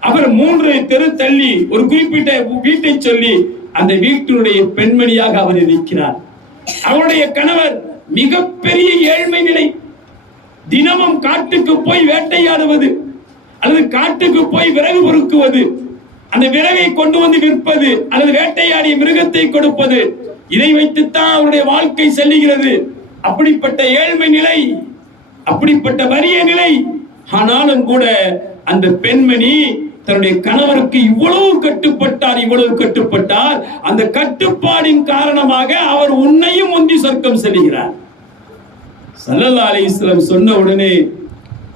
அவர் 3 தெரு தள்ளி ஒரு குறிப்பிட்ட வீட்டை சொல்லி அந்த வீட்டினுடைய பெண்மணியாக அவர் இருக்கிறார். அவருடைய கணவர் மிகப்பெரிய ஏழ்மை நிலை, தினமும் காட்டுக்கு போய் வேட்டையாடுவது அல்லது காட்டுக்கு போய் விறகு பொறுக்குவது, அந்த விறகை கொண்டு வந்து விற்பது அல்லது வேட்டையாடிய மிருகத்தை கொடுப்பது, இதை வைத்துத்தான் அவருடைய வாழ்க்கை செல்லுகிறது. அப்படிப்பட்ட ஏழ்மை நிலை, அப்படிப்பட்ட வறிய நிலை. ஆனாலும் கூட அந்த பெண்மணி தன்னுடைய கணவருக்கு இவ்வளவு கட்டுப்பட்டார். அந்த கட்டுப்பாடின் காரணமாக அவர் உன்னையும் முந்தி சொர்க்கம் செல்கிறார். ஸல்லல்லாஹு அலைஹி வஸல்லம் சொன்ன உடனே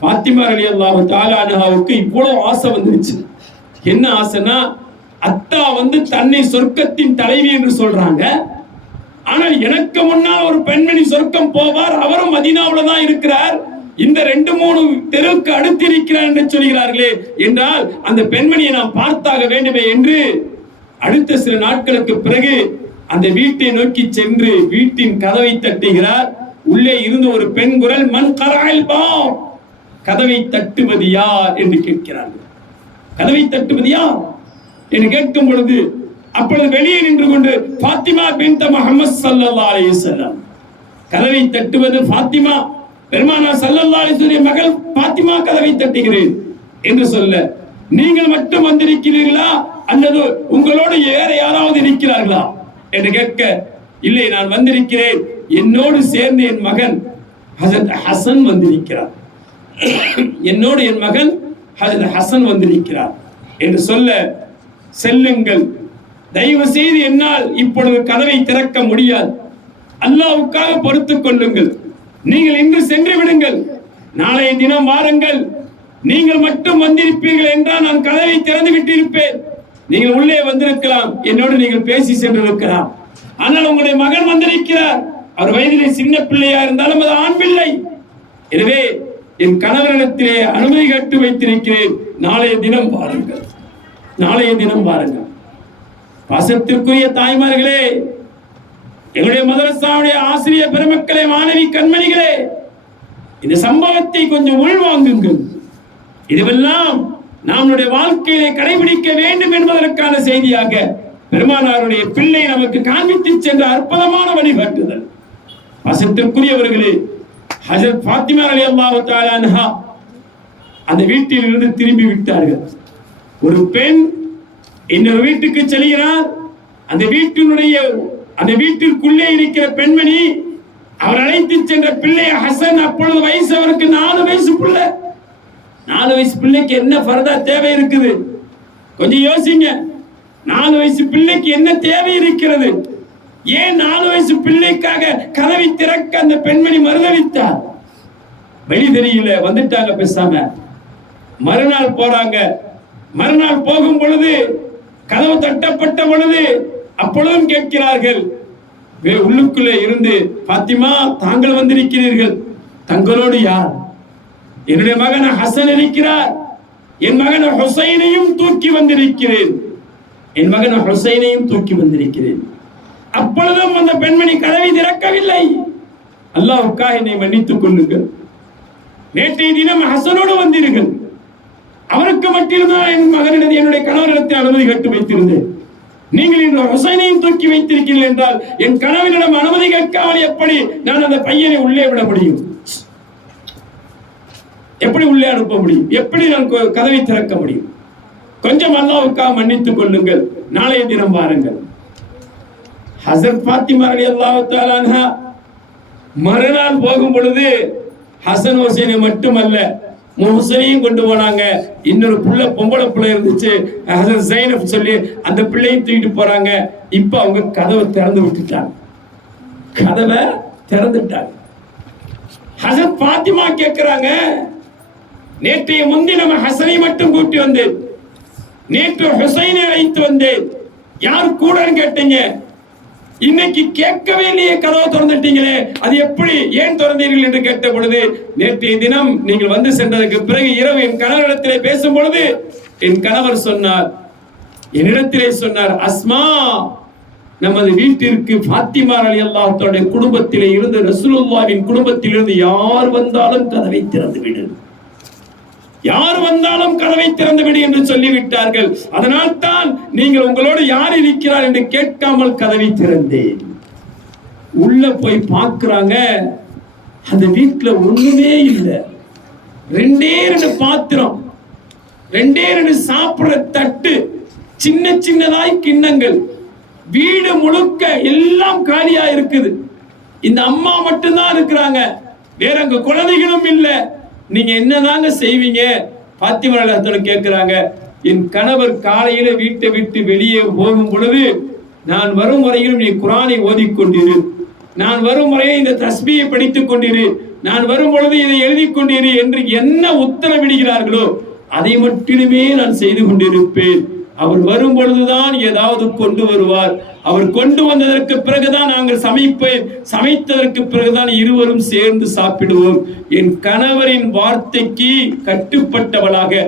பாத்திமா ரலியல்லாஹு தஆலா அன்ஹாவுக்கு இவ்வளவு ஆசை வந்துருச்சு. என்ன ஆசைனா, அத்தா தன்னை சொர்க்கத்தின் தலைவி என்று சொல்றாங்க, ஆனால் எனக்கு முன்னால் ஒரு பெண்மணி சொர்க்கம் போவார், அவரும் மதீனாவுல தான் இருக்கிறார், இந்த 2-3 தெருவுக்கு அடுத்து இருக்கிறார் என்று சொல்கிறார்களே, என்றால் அந்த பெண்மணியை நாம் பார்த்தாக வேண்டுமே என்று அடுத்த சில நாட்களுக்கு பிறகு அந்த வீட்டை நோக்கி சென்று வீட்டின் கதவை தட்டுகிறார். உள்ளே இருந்து ஒரு பெண் குரல், மன் கரஅல் பாப், கதவை தட்டுவது யார் என்று கேட்கிறார்கள். கதவை தட்டுவது யார் என்று கேட்கும் பொழுது அப்பொழுது வெளியே நின்று கொண்டு பாத்திமா பின்த் முஹம்மது ஸல்லல்லாஹு அலைஹி வஸல்லம், கதவை தட்டுவது பாத்திமா, பெருமானார் ஸல்லல்லாஹு அலைஹி வஸல்லம் மகள் பாத்திமா கதவை தட்டுகிறேன் என்று சொல்ல, நீங்கள் மட்டும் வந்திருக்கிறீர்களா அல்லது உங்களோடு வேற யாராவது இருக்கிறார்களா என்று கேட்க, இல்லை நான் வந்திருக்கிறேன், என்னோடு சேர்ந்து என் மகன் ஹஜரத் ஹசன் வந்திருக்கிறார், என்னோடு என் மகன் ஹஜரத் ஹசன் வந்திருக்கிறார் என்று சொல்ல, செல்லுங்கள், தயவு செய்து என்னால் இப்பொழுது கதவை திறக்க முடியாது, அல்லாஹ்வுக்காக பொறுத்துக் கொள்ளுங்கள், நீங்கள் இன்று சென்று விடுங்கள், நாளைய தினம் வாருங்கள், நீங்கள் மட்டும் வந்திருப்பீர்கள் என்றால் நான் கதவை திறந்து விட்டிருப்பேன், நீங்கள் உள்ளே வந்திருக்கலாம், என்னோடு நீங்கள் பேசி சென்றிருக்கலாம், ஆனால் உங்களுடைய மகன் வந்திருக்கிறார், அவர் வயதிலே சின்ன பிள்ளையா இருந்தாலும் அது ஆண் பிள்ளை, எனவே என் கணவரிடத்திலே அனுமதி கேட்டு வைத்திருக்கிறேன், நாளைய தினம் பாருங்கள், நாளைய தினம் பாருங்கள். பாசத்திற்குரிய தாய்மார்களே, எங்களுடைய மதரசாவுடைய ஆசிரியர் பெருமக்களே, மாணவி கண்மணிகளே, இந்த சம்பவத்தை கொஞ்சம் உள்வாங்குங்கள். இதுவெல்லாம் நம்முடைய வாழ்க்கையிலே கடைபிடிக்க வேண்டும் என்பதற்கான செய்தியாக பெருமானாருடைய பிள்ளை நமக்கு காண்பித்து சென்ற அற்புதமான வழிகாட்டுதல். பாசத்திற்குரியவர்களே, ஹஜரத் பாத்திமா ரலியல்லாஹு தஆலா அன்ஹா அந்த வீட்டில் இருந்து திரும்பி விட்டார்கள். ஒரு பெண் இன்னொரு வீட்டுக்கு செல்கிறார். அந்த வீட்டிற்குள்ளே இருக்கிற பெண்மணி அவர் அழைத்து சென்ற பிள்ளை ஹசன், அப்பொழுது வயசு அவருக்கு 4 வயசு பிள்ளை. 4 வயசு பிள்ளைக்கு என்ன ஃபர்தா தேவை இருக்குது? கொஞ்சம் யோசிங்க. 4 வயசு பிள்ளைக்கு என்ன தேவை இருக்கிறது? ஏன் 4 வயசு பிள்ளைக்காக கதவை திறக்க அந்த பெண்மணி மறுதளித்தார்? வழி தெரியல, வந்துட்டாங்க பேசாம. மறுநாள் போறாங்க. மறுநாள் போகும் பொழுது கதவு தட்டப்பட்ட பொழுது அப்பொழுதும் கேட்கிறார்கள். உள்ளுக்குள்ளே இருந்து, பாத்திமா தாங்கள் வந்திருக்கிறீர்கள், தங்களோடு யார்? என்னுடைய மகன் ஹசன் இருக்கிறார், என் மகன் ஹுசைனையும் தூக்கி வந்திருக்கிறேன், என் மகன் ஹுசைனையும் தூக்கி வந்திருக்கிறேன். அப்பொழுதும் அந்த பெண்மணி கதவை திறக்கவில்லை. அல்லாஹ்வுக்காக என்னை மன்னித்துக் கொள்ளுங்கள், நேற்றைய தினம் ஹசனோடு வந்தீர்கள், அவருக்கு மட்டும்தான் என் மகனிடத்தை என்னுடைய கணவரிடத்தை அனுமதி கேட்டு வைத்திருந்தேன், நீங்கள் இன்று ஹுசைனையும் தூக்கி வைத்திருக்கிறீர்கள் என்றால் என் கணவனிடம் அனுமதி கேட்காமல் எப்படி நான் அந்த பையனை உள்ளே விட முடியும்? எப்படி உள்ளே அனுப்ப முடியும்? எப்படி நான் கதவை திறக்க முடியும்? கொஞ்சம் அல்லாஹ்வுக்காக மன்னித்துக் கொள்ளுங்கள், நாளைய தினம் வாருங்கள். ஹஸரத் பாத்திமா ரலியல்லாஹு தஆலா அன்ஹா மறுநாள் போகும் பொழுது ஹசன் ஹுசைனை மட்டுமல்ல முஹ்சனையும் கொண்டு போனாங்க. இன்னொரு புள்ள பொம்பளை பிள்ளை இருந்துச்சு, ஹசரத் ஜைனப் சொல்லி அந்த பிள்ளையும் தூக்கிட்டு போறாங்க. இப்ப அவங்க கதவை திறந்து விட்டுட்டாங்க. கதவை திறந்துட்டாங்க. ஹசரத் பாத்திமா கேட்கிறாங்க, நேற்றைய முன்தினம் ஹசனை மட்டும் கூட்டி வந்தேன், நேற்று ஹுசைனை அழைத்து வந்தேன், யார் கூடன்னு கேட்டீங்க, இன்னைக்கு கேட்கவே இல்லையே, கதவை திறந்துட்டீங்களே, அது எப்படி, ஏன் திறந்தீர்கள் என்று கேட்ட பொழுது, நேற்றைய தினம் நீங்கள் வந்து சென்றதற்கு பிறகு இரவு என் கணவரிடத்திலே பேசும் பொழுது என் கணவர் சொன்னார், என்னிடத்திலே சொன்னார், அஸ்மா, நமது வீட்டிற்கு ஃபாத்திமா ரலியல்லாஹு தஆலா குடும்பத்திலே இருந்து, ரசூலுல்லாஹ்வின் குடும்பத்தில் இருந்து யார் வந்தாலும் கதவை திறந்து விடு, யார் வந்தாலும் கதவை திறந்து விடு என்று சொல்லிவிட்டார்கள். அதனால் தான் நீங்கள் உங்களோடு யார் இருக்கிறார் என்று கேட்காமல் கதவை திறந்தேன். உள்ள போய் பார்க்கிறாங்க, அந்த வீட்டுல ஒண்ணுமே இல்லை. 2 பாத்திரம், 2 சாப்பிடுற தட்டு, சின்ன சின்னதாய் கிண்ணங்கள், வீடு முழுக்க எல்லாம் காலியா இருக்குது. இந்த அம்மா மட்டும்தான் இருக்கிறாங்க, வேற அங்க குழந்தைகளும் இல்லை. நீங்க என்னதாங்க செய்வீங்க? பாத்திமா ரலியல்லாஹு கேட்கிறாங்க. என் கணவர் காலையில வீட்டை விட்டு வெளியே போகும் பொழுது, நான் வரும் வரையிலும் நீ குர்ஆனை ஓதிக்கொண்டிரு, நான் வரும் வரையில் இந்த தஸ்பீஹை படித்துக் கொண்டிரு, நான் வரும் பொழுது இதை எழுதி கொண்டிரு என்று என்ன உத்தரவிடுகிறார்களோ அதை மட்டுமே நான் செய்து கொண்டிருப்பேன். அவர் வரும் பொழுதுதான் ஏதாவது கொண்டு வருவார். அவர் கொண்டு வந்ததற்கு பிறகுதான் நாங்கள் சமைப்பேன், சமைத்ததற்கு பிறகுதான் இருவரும் சேர்ந்து சாப்பிடுவோம். என் கணவரின் வார்த்தைக்கு கட்டுப்பட்டவளாக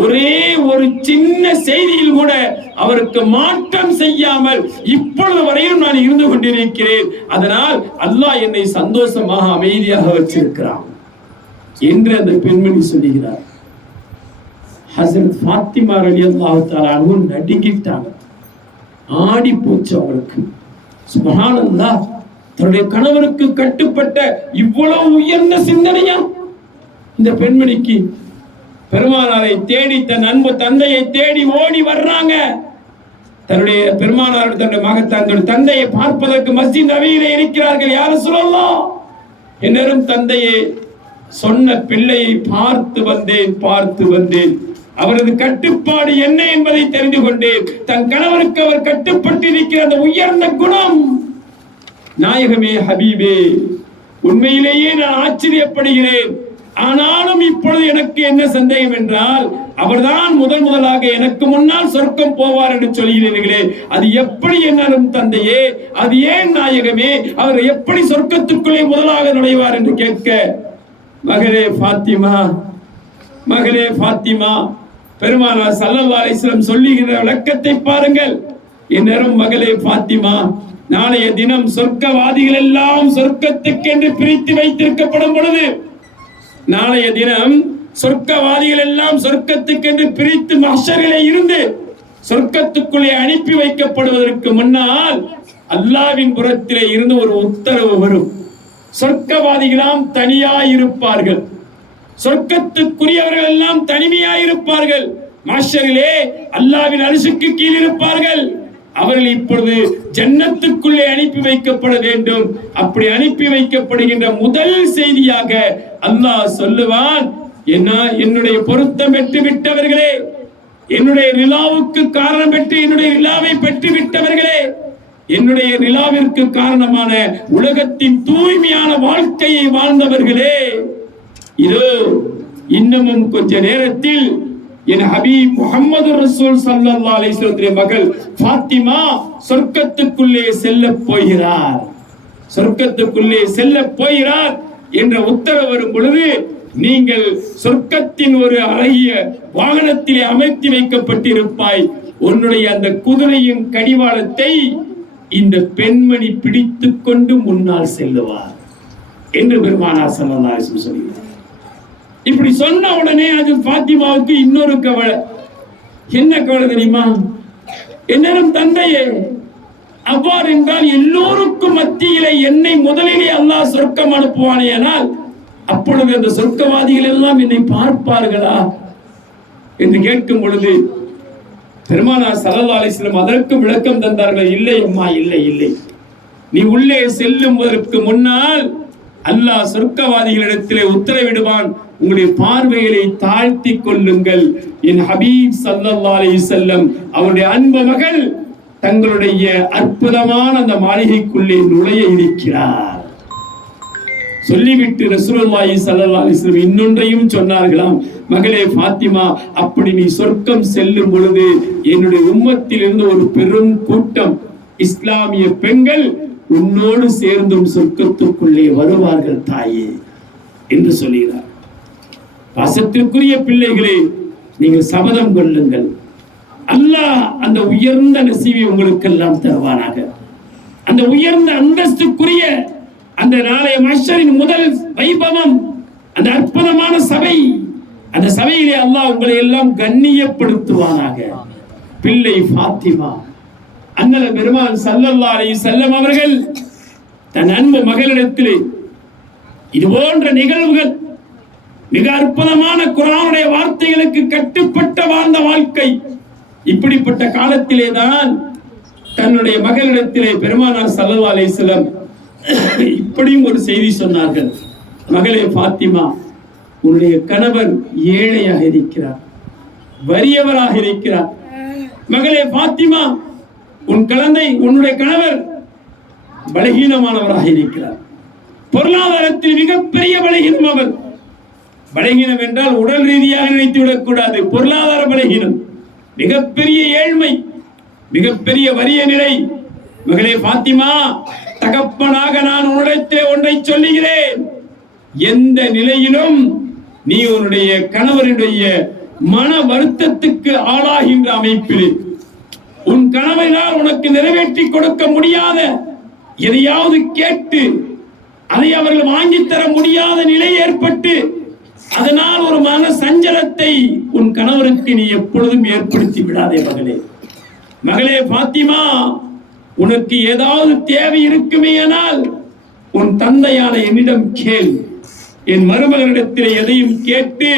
ஒரே ஒரு சின்ன செய்தியில் கூட அவருக்கு மாற்றம் செய்யாமல் இப்பொழுது வரையும் நான் இருந்து கொண்டிருக்கிறேன். அதனால் அல்லாஹ் என்னை சந்தோஷமாக அமைதியாக வச்சிருக்கிறான் என்று அந்த பெண்மணி சொல்லுகிறார். ஹசரத் ஃபாத்திமா ரலியல்லாஹு தஆலா அன்ஹா நடுங்கிட்டாங்க, ஆடி போச்சு அவங்களுக்கு. சுப்ஹானல்லாஹ், தன்னுடைய கணவருக்கு கட்டுப்பட்ட இவ்வளவு உயர்ந்த சிந்தனையா இந்த பெண்மணிக்கு? பெருமானாரை தேடி, தன் அன்பு தந்தையை தேடி ஓடி வர்றாங்க. தன்னுடைய பெருமானார் தன்னுடைய தந்தையை பார்ப்பதற்கு மஸ்ஜித் நபியிலே இருக்கிறார்கள். யா ரசூலல்லாஹ், என்னரும் தந்தையே, சொன்ன பிள்ளையை பார்த்து வந்தேன், அவரது கட்டுப்பாடு என்ன என்பதை தெரிந்து கொண்டேன். தன் கணவருக்கு அவர் கட்டுப்பட்டு இருக்கிற அந்த உயர்ந்த குணம். நாயகமே, ஹபீபே, உண்மையிலேயே நான் ஆச்சரியப்படுகிறேன். ஆனாலும் இப்பொழுது எனக்கு என்ன சந்தேகம் என்றால், அவர்தான் முதலாக எனக்கு முன்னால் சொர்க்கம் போவார் என்று சொல்கிறீர்களே, அது எப்படி என்னும் தந்தையே, அது ஏன் நாயகமே, அவர் எப்படி சொர்க்கத்துக்குள்ளே முதலாக நுழைவார் என்று கேட்க, மகளே ஃபாத்திமா, பெருமானார் ஸல்லல்லாஹு அலைஹி வஸல்லம் சொல்லுகிற விளக்கத்தை பாருங்கள். என்னரும் மகளே ஃபாத்திமா, நாளைய தினம் சொர்க்கவாதிகள் எல்லாம் சொர்க்கத்துக்கென்று பிரித்து வைத்திருக்கப்படும் பொழுது, நாளைய தினம் சொர்க்கவாதிகள் எல்லாம் சொர்க்கத்துக்கென்று பிரித்து மஹ்ஷரிலே இருந்து சொர்க்கத்துக்குள்ளே அனுப்பி வைக்கப்படுவதற்கு முன்னால் அல்லாஹ்வின் புறத்திலே இருந்து ஒரு உத்தரவு வரும். சொர்க்கவாதிகளாம் தனியாயிருப்பார்கள், சொர்க்கத்துக்குரியவர்கள் எல்லாம் தனிமையாயிருப்பார்கள், மஹ்ஷரிலே அல்லாஹ்வின் அரிசுக்கு கீழ் இருப்பார்கள். அவர்கள் இப்பொழுது ஜன்னத்துக்குள்ளே அனுப்பி வைக்கப்பட வேண்டும். அப்படி அனுப்பி வைக்கப்படுகின்ற முதல் செய்தியாக அல்லாஹ் சொல்லுவான், என்னுடைய பொருத்தம் பெற்று விட்டவர்களே, என்னுடைய ரிலாவுக்கு காரணம் பெற்று என்னுடைய ரிலாவை பெற்று விட்டவர்களே, என்னுடைய ரிலாவிற்கு காரணமான உலகத்தின் தூய்மையான வாழ்க்கையை வாழ்ந்தவர்களே, இதோ இன்னமும் கொஞ்ச நேரத்தில் என் ஹபீப் முஹம்மது ரசூல் ஸல்லல்லாஹு அலைஹி வஸல்லம் மகள் ஃபாத்திமா சொர்க்கத்துக்குள்ளே செல்லப் போகிறார் என்ற உத்தரவு வரும் பொழுது, நீங்கள் சொர்க்கத்தின் ஒரு அழகிய வாகனத்திலே அமைத்து வைக்கப்பட்டிருப்பாய், உன்னுடைய அந்த குதிரையின் கடிவாளத்தை இந்த பெண்மணி பிடித்துக் கொண்டு முன்னால் செல்லுவார் என்று பெருமானார் ஸல்லல்லாஹு அலைஹி வஸல்லம் சொல்கிறார். இப்படி சொன்ன உடனே அது ஃபாத்திமாவுக்கு இன்னொரு கவலை. என்ன கவலை தெரியுமா? என்னும் தந்தையே, அவ்வாறு என்றால் எல்லோருக்கும் மத்தியிலே என்னை முதலிலே அல்லாஹ் சொர்க்கம் அனுப்புவானேயானால் அப்பொழுது அந்த சொர்க்கவாதிகள் எல்லாம் என்னை பார்ப்பார்களா என்று கேட்கும் பொழுது பெருமானார் ஸல்லல்லாஹு அலைஹி வஸல்லம் அதற்கு விளக்கம் தந்தார்கள். இல்லை அம்மா, இல்லை, நீ உள்ளே செல்லுவதற்கு முன்னால் அல்லாஹ் சொர்க்கவாதிகளிடத்திலே உத்தரவிடுவான், உங்களுடைய பார்வைகளை தாழ்த்தி கொள்ளுங்கள். என் ஹபீப் ஸல்லல்லாஹு அலைஹி வஸல்லம் அவருடைய அன்பு மகள் தங்களுடைய அற்புதமான அந்த மாளிகைக்குள்ளே நுழைய இருக்கிறார். சொல்லிவிட்டு ரசூலுல்லாஹி ஸல்லல்லாஹு அலைஹி வஸல்லம் இன்னொன்றையும் சொன்னார்களாம், மகளே ஃபாத்திமா, அப்படி நீ சொர்க்கம் செல்லும் பொழுது என்னுடைய உம்மத்தில் இருந்து ஒரு பெரும் கூட்டம் இஸ்லாமிய பெண்கள் உன்னோடு சேர்ந்தும் சொர்க்கத்துக்குள்ளே வருவார்கள் தாயே என்று சொல்கிறார். பாசத்திற்குரிய பிள்ளைகளே, நீங்கள் சபதம் கொள்ளுங்கள், அல்லாஹ் அந்த உயர்ந்த நசீவை உங்களுக்கு எல்லாம் தருவானாக. அந்த உயர்ந்த அந்தஸ்துக்குரிய அந்த நாளைய மஹ்ஷரின் முதல் வைபவம், அந்த அற்புதமான சபை, அந்த சபையிலே அல்லாஹ் உங்களை எல்லாம் கண்ணியப்படுத்துவானாக. பிள்ளை ஃபாத்திமா, அண்ணல பெருமான் ஸல்லல்லாஹு அலைஹி வஸல்லம் அவர்கள் தன் அன்பு மகளிடத்திலே இது போன்ற நிகழ்வுகள், மிக அற்புதமான குர்ஆனுடைய வார்த்தைகளுக்கு கட்டுப்பட்ட வாழ்ந்த வாழ்க்கை, இப்படிப்பட்ட காலத்திலே தான் தன்னுடைய மகளிடத்திலே பெருமானார் ஸல்லல்லாஹு அலைஹி வஸல்லம் இப்படியும் ஒரு செய்தி சொன்னார்கள். மகளே ஃபாத்திமா, உன்னுடைய கணவர் ஏழையாக இருக்கிறார், வறியவராக இருக்கிறார். மகளே ஃபாத்திமா, உன்னுடைய கணவர் பலகீனமானவராக இருக்கிறார். பொருளாதாரத்தில் மிகப்பெரிய பலகீனம் அவர். பலகீனம் என்றால் உடல் ரீதியாக நினைத்து விடக்கூடாது, பொருளாதார பலகீனம், மிகப்பெரிய ஏழ்மை, மிகப்பெரிய வறிய நிலை. மகளே ஃபாத்திமா, தகப்பனாக நான் உன்னிடத்தில் ஒன்றை சொல்லுகிறேன், எந்த நிலையிலும் நீ உன்னுடைய கணவருடைய மன வருத்தத்துக்கு ஆளாகின்ற அமைப்பில், உன் கணவனால் உனக்கு நிறைவேற்றி கொடுக்க முடியாத எதையாவது கேட்டு அதை அவர்கள் வாங்கி தர முடியாத நிலை ஏற்பட்டு அதனால் ஒரு மன சஞ்சலத்தை உன் கணவருக்கு நீ எப்பொழுதும் ஏற்படுத்தி விடாதே மகளே. மகளே ஃபாத்திமா, உனக்கு ஏதாவது தேவை இருக்குமேயானால் உன் தந்தையான என்னிடம் கேள். என் மருமகனிடத்தில் எதையும் கேட்டு